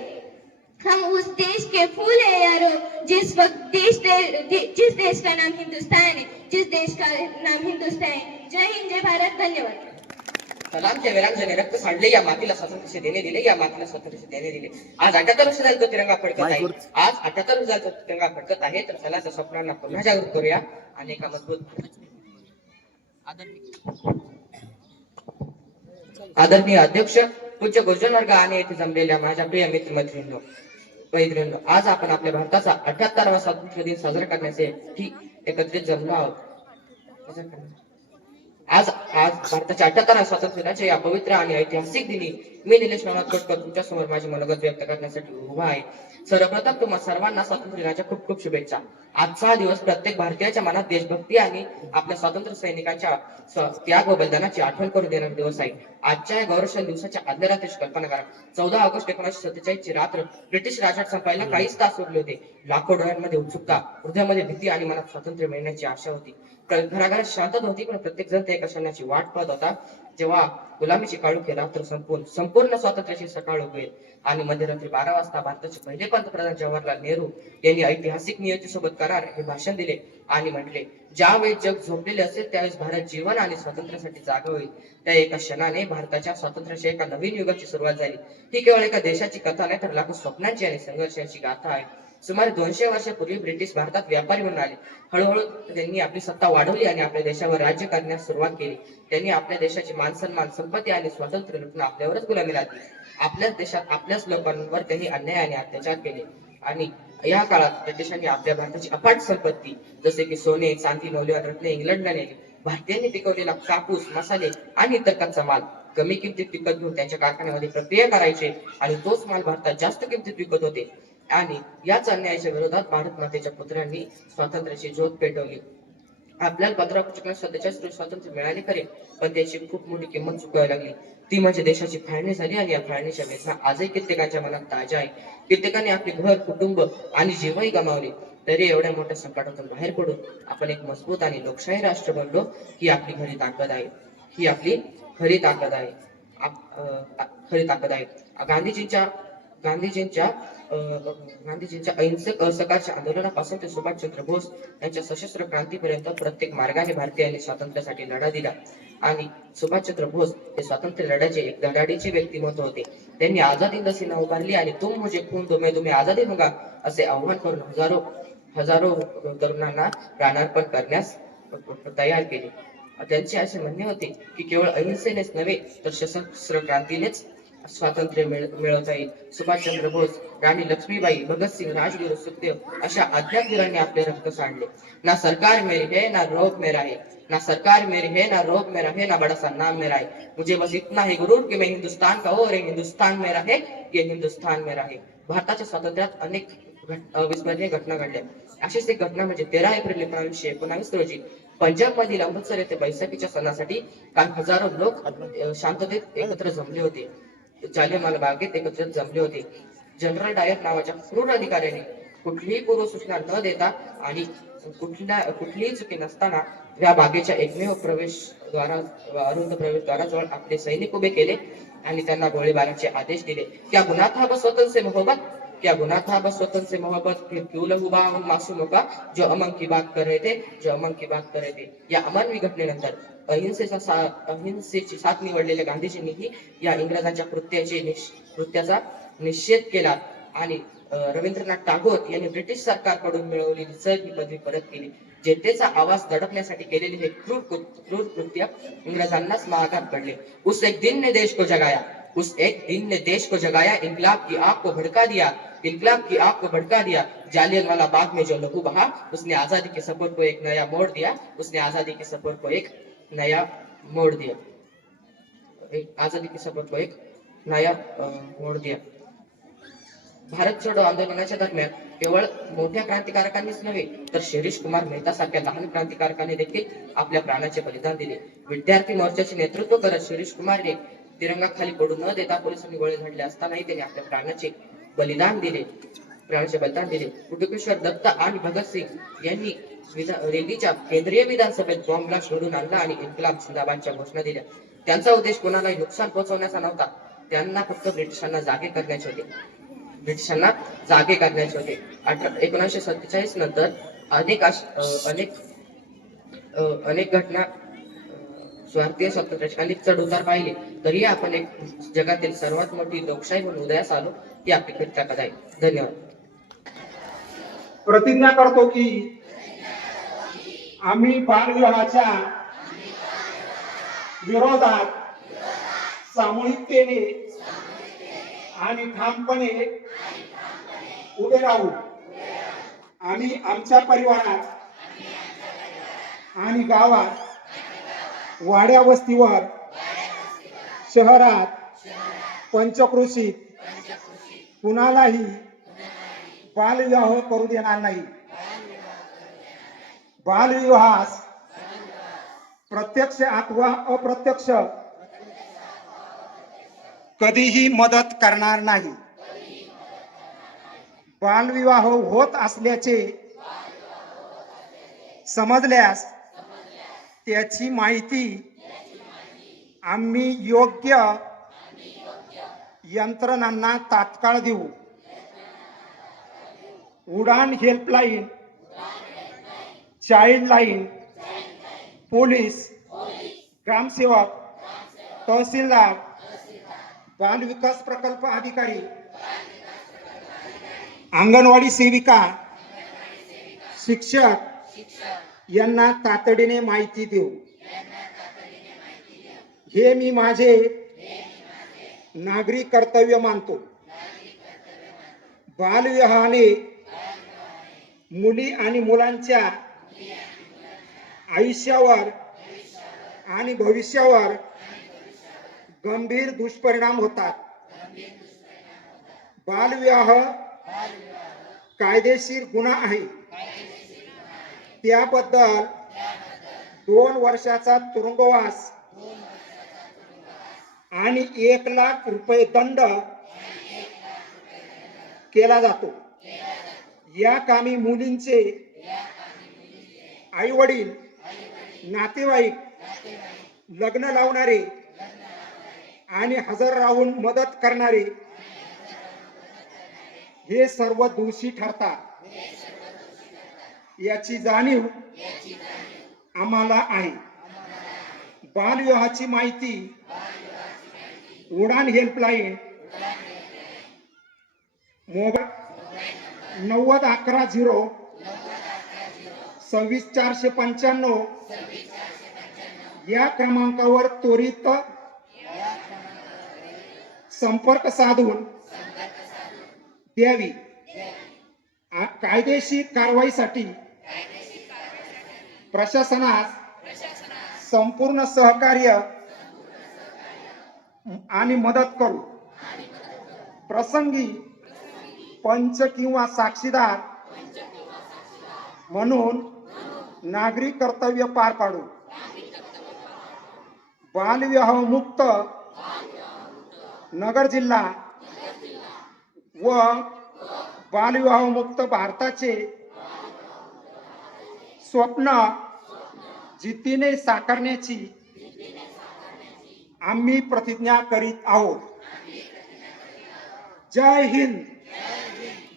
हम उस देश के फूल है यारो, जिस देश का नाम हिंदुस्तान है, जिस देश का नाम हिंदुस्तान है. जय हिंद, जय भारत. धन्यवाद. सलामच्या वीरांजने रक्त सांडले, या मातीला स्वातंत्र्य देणे दिले, या मातीला स्वातंत्र्य देणे दिले. आज 78 वर्ष झाले तो तिरंगा फडकत आहे. आज 78 वर्ष झाले तो तिरंगा फडकत आहे. तर चला त्या स्वप्नांना पुन्हा जागृत करूया आणि एका मजबूत आदरणीय अध्यक्ष, पूज्य गुरुजन वर्ग आणि येथे जमलेल्या माझ्या प्रिय मैत्रिणींनो, आज आपण आपल्या भारताचा 78वा स्वातंत्र्य दिन साजरा करण्यासाठी एकत्रित जमलो आहोत. आज भारताच्या 78व्या स्वातंत्र्य दिनाच्या या पवित्र आणि ऐतिहासिक दिनी मी निलेश नवनाथ कोटकर तुमच्या समोर माझे मनोगत व्यक्त करण्यासाठी उभा आहे. सर्वप्रथम तुम्हा सर्वांना स्वातंत्र्य दिनाच्या खूप खूप शुभेच्छा. आजचा हा दिवस प्रत्येक भारतीयाच्या मनात देशभक्ती आणि आपल्या स्वातंत्र्य सैनिकांच्या त्याग व बलिदानाची आठवण करून देणारा दिवस आहे. आजच्या या गौरवशाली दिवसाच्या आदल्या रात्रीची कल्पना करा. 14 ऑगस्ट 1947 ची रात्र ब्रिटिश राजवट संपायला काहीच तास उरले होते. लाखो डोळ्यांमध्ये उत्सुकता, हृदयामध्ये भीती आणि मनात स्वातंत्र्य मिळण्याची आशा होती. घराघरात शांतता होती, पण प्रत्येक जण त्या एका क्षणाची वाट पाहत होता जेव्हा गुलामीची काळोखी रात्र संपून संपूर्ण स्वातंत्र्याची सकाळ उगवेल. आणि मध्यरात्री 12 वाजता भारताचे पहिले पंतप्रधान जवाहरलाल नेहरू यांनी ऐतिहासिक नियतीसोबत करार हे भाषण दिले आणि म्हटले, ज्यावेळी जग झोपलेले असेल त्यावेळेस भारत जीवन आणि स्वातंत्र्यासाठी जागा होईल. त्या एका क्षणाने भारताच्या स्वातंत्र्याच्या एका नवीन युगाची सुरुवात झाली. ही केवळ एका देशाची कथा नाही तर लाखो स्वप्नांची आणि संघर्षाची गाथा आहे. सुमारे 200 वर्षापूर्वी ब्रिटिश भारतात व्यापारी म्हणून आले. हळूहळू त्यांनी आपली सत्ता वाढवली आणि आपल्या देशावर राज्य करण्यास सुरुवात केली. त्यांनी आपल्या देशाची मान सन्मान, संपत्ती आणि स्वातंत्र्य लुटून आपल्यावरच गुलामी लादली. आपल्याच देशात आपल्याच लोकांवर त्यांनी अन्याय आणि अत्याचार केले. आणि या काळात ब्रिटिशांनी आपल्या भारताची अफाट संपत्ती जसे की सोने, चांदी, मौल्यवान रत्ने इंग्लंडला नेली. भारतीयांनी पिकवलेला कापूस, मसाले आणि इतर कच्चा माल कमी किमतीत विकत घेऊन त्यांच्या कारखान्यामध्ये प्रक्रिया करायचे आणि तोच माल भारतात जास्त किमतीत विकत होते. आणि याच अन्यायाच्या विरोधात भारत मातेच्या पुत्रांनी स्वातंत्र्याची ज्योत पेटवली. आपल्याला 15 ऑगस्ट 1947 रोजी स्वातंत्र्य मिळाले खरे, पण त्याची खूप मोठी किंमत चुकवावी लागली. ती म्हणजे देशाची फाळणी झाली आणि या फाळणीच्या वेदना आजही कित्येकांच्या मनात ताज्या आहे. कित्येकांनी आपले घर, कुटुंब आणि जीवही गमावले. तरी एवढ्या मोठ्या संकटातून बाहेर पडून आपण एक मजबूत आणि लोकशाही राष्ट्र बनलो ही आपली खरी ताकद आहे. ही आपली खरी ताकद आहे. खरी ताकद आहे. गांधीजींच्या अहिंसक असहकारच्या आंदोलनापासून ते सुभाषचंद्र बोस यांच्या सशस्त्र क्रांतीपर्यंत प्रत्येक मार्गाने भारतीयांनी स्वातंत्र्यासाठी लढा दिला. आणि सुभाषचंद्र बोस हे स्वातंत्र्य लढ्याचे एक धडाडीचे व्यक्तिमत्व होते. त्यांनी आझादी हिंद सेना उभारली आणि तुम मुझे खून दो मैं तुम्हें आझादी दूंगा असे आव्हान करून हजारो तरुणांना प्राणार्पण करण्यास तयार केले. त्यांचे असे म्हणणे होते की केवळ अहिंसेनेच नव्हे तर सशस्त्र क्रांतीनेच स्वातंत्र्य मिळवता येईल. सुभाषचंद्र बोस, राणी लक्ष्मीबाई, भगतसिंग, राजगुरु, सुखदेव अशा अज्ञात वीरांनी आपले रक्त सांडले. ना सरकार मेरी है ना रौब मेरा है, ना सरकार मेरी है ना रौब मेरा है, ना बड़ा सा नाम मेरा है. मुझे बस इतना ही गुरूर कि मैं हिंदुस्तान का हूं और ये हिंदुस्तान मेरा है, ये हिंदुस्तान मेरा है. भारताच्या स्वातंत्र्यात अनेक अविस्मरणीय घटना घडल्या. अशीच एक घटना म्हणजे 13 एप्रिल 1919 रोजी पंजाब मधील अमृतसर येथे बैसाखीच्या सणासाठी काही हजारो लोक शांततेत एकत्र जमले होते. जालियनवाला बागेत एकत्र जमले होते. जनरल डायर नावाच्या क्रूर अधिकाऱ्याने कुठलीही पूर्व सूचना न देता आणि कुठलीही चुकी नसताना या बागेच्या एकमेव अरुंद प्रवेशद्वाराजवळ आपले सैनिक उभे केले आणि त्यांना गोळीबाराचे आदेश दिले. क्या गुनाह था बस वतन से मोहब्बत, क्या गुनाह था बस वतन से मोहब्बत, फिर क्यों लहू बहा उन मासूमों का जो अमन की बात कर रहे थे, जो अमन की बात कर रहे थे. या अमानवी घटनेनंतर अहिंसेची साथ निवडलेल्या गांधीजींनीही या इंग्रजांच्या कृत्याचा निषेध केला आणि रवींद्रनाथ टागोर यांनी ब्रिटिश सरकारकडून मिळवलेली सर ही पदवी परत केली. जनतेचा आवाज दडपण्यासाठी केलेले हे क्रूर कृत्य इंग्रजांनाच महागात पडले. उस एक दिन ने देश को जगाया, उस एक दिन ने देश को जगाया, इनकलाब की आग को भड़का दिया, इनकलाब की आग को भड़का दिया. जालियनवाला बाग में जो लहू बहा उसने आजादी के सफर को एक नया मोड़ दिया, उसने आजादी के सफर को एक नया मोड़ दिया, आजादी के सफर को एक नया मोड़ दिया. भारत छोडो आंदोलनाच्या दरम्यान केवळ मोठ्या क्रांतिकारकांनीच नव्हे तर शिरीष कुमार मेहता सारख्या लहान क्रांतिकारकांनी देखील आपल्या प्राणाचे बलिदान दिले. विद्यार्थी मोर्चाचे नेतृत्व करत शिरीष कुमारने तिरंगा खाली पडू न देता पोलिसांनी गोळे झाडले असतानाही त्यांनी आपल्या प्राणाचे बलिदान दिले. कुटुकेश्वर दत्त आणि भगतसिंग यांनी दिल्लीच्या केंद्रीय विधानसभेत बॉम्ब ब्लास्ट घडवून आणला आणि इन्कलाब जिंदाबादच्या घोषणा दिल्या. त्यांचा उद्देश कोणालाही नुकसान पोहोचवण्याचा नव्हता, त्यांना फक्त ब्रिटिशांना जागे करण्याचे होते. 1947 नंतर अनेक घटना स्वार्थीय स्वातंत्र्याचे अनेक चढ उतार पाहिले, तरी आपण एक जगातील सर्वात मोठी लोकशाही म्हणून उदयास आलो ही आपली खरी ताकद आहे. धन्यवाद. प्रतिज्ञा करतो की आम्ही बालविवाहाच्या विरोधात सामूहिकतेने आणि ठामपणे उभे राहू. आम्ही आमच्या परिवारात आणि गावात, वाड्या वस्तीवर, शहरात, पंचक्रोशीत कुणालाही बालविवाह करू देणार नाही. बालविवाहास प्रत्यक्ष अथवा अप्रत्यक्ष कधीही मदत करणार नाही. बालविवाह होत असल्याचे समजल्यास त्याची माहिती आम्ही योग्य यंत्रणांना तात्काळ देऊ. उडान हेल्पलाईन, चाइल्ड लाईन, पोलीस, ग्रामसेवक, तहसीलदार, बाल विकास प्रकल्प अधिकारी, अंगणवाडी सेविका, शिक्षक यांना तातडीने माहिती देऊ. हे मी माझे नागरिक कर्तव्य मानतो. बालविवाहाने मुली आणि मुलांच्या आयुष्यावर आणि भविष्यावर गंभीर दुष्परिणाम होतात. बालविवाह कायदेशीर गुन्हा आहे. त्याबद्दल 2 वर्षाचा तुरुंगवास आणि 1 लाख रुपये दंड केला जातो. या कामी मुलींचे आई वडील, नातेवाईक, लग्न लावणारे आणि हजर राहून मदत करणारे हे सर्व दोषी ठरतात. याची जाणीव आम्हाला आहे. बालविवाहाची माहिती उडान हेल्पलाईन मोबाईल 9011 26495 या क्रमांकावर त्वरित संपर्क साधून द्यावी. कायदेशीर कारवाईसाठी प्रशासनास संपूर्ण सहकार्य आणि मदत करू. प्रसंगी पंच किंवा साक्षीदार म्हणून नागरिक कर्तव्य पार पाडू. बालविवाह मुक्त नगर जिल्हा व बालविवाह मुक्त भारताचे स्वप्न जिद्दीने साकारण्याची आम्ही प्रतिज्ञा करीत आहोत. जय हिंद,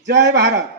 जय भारत.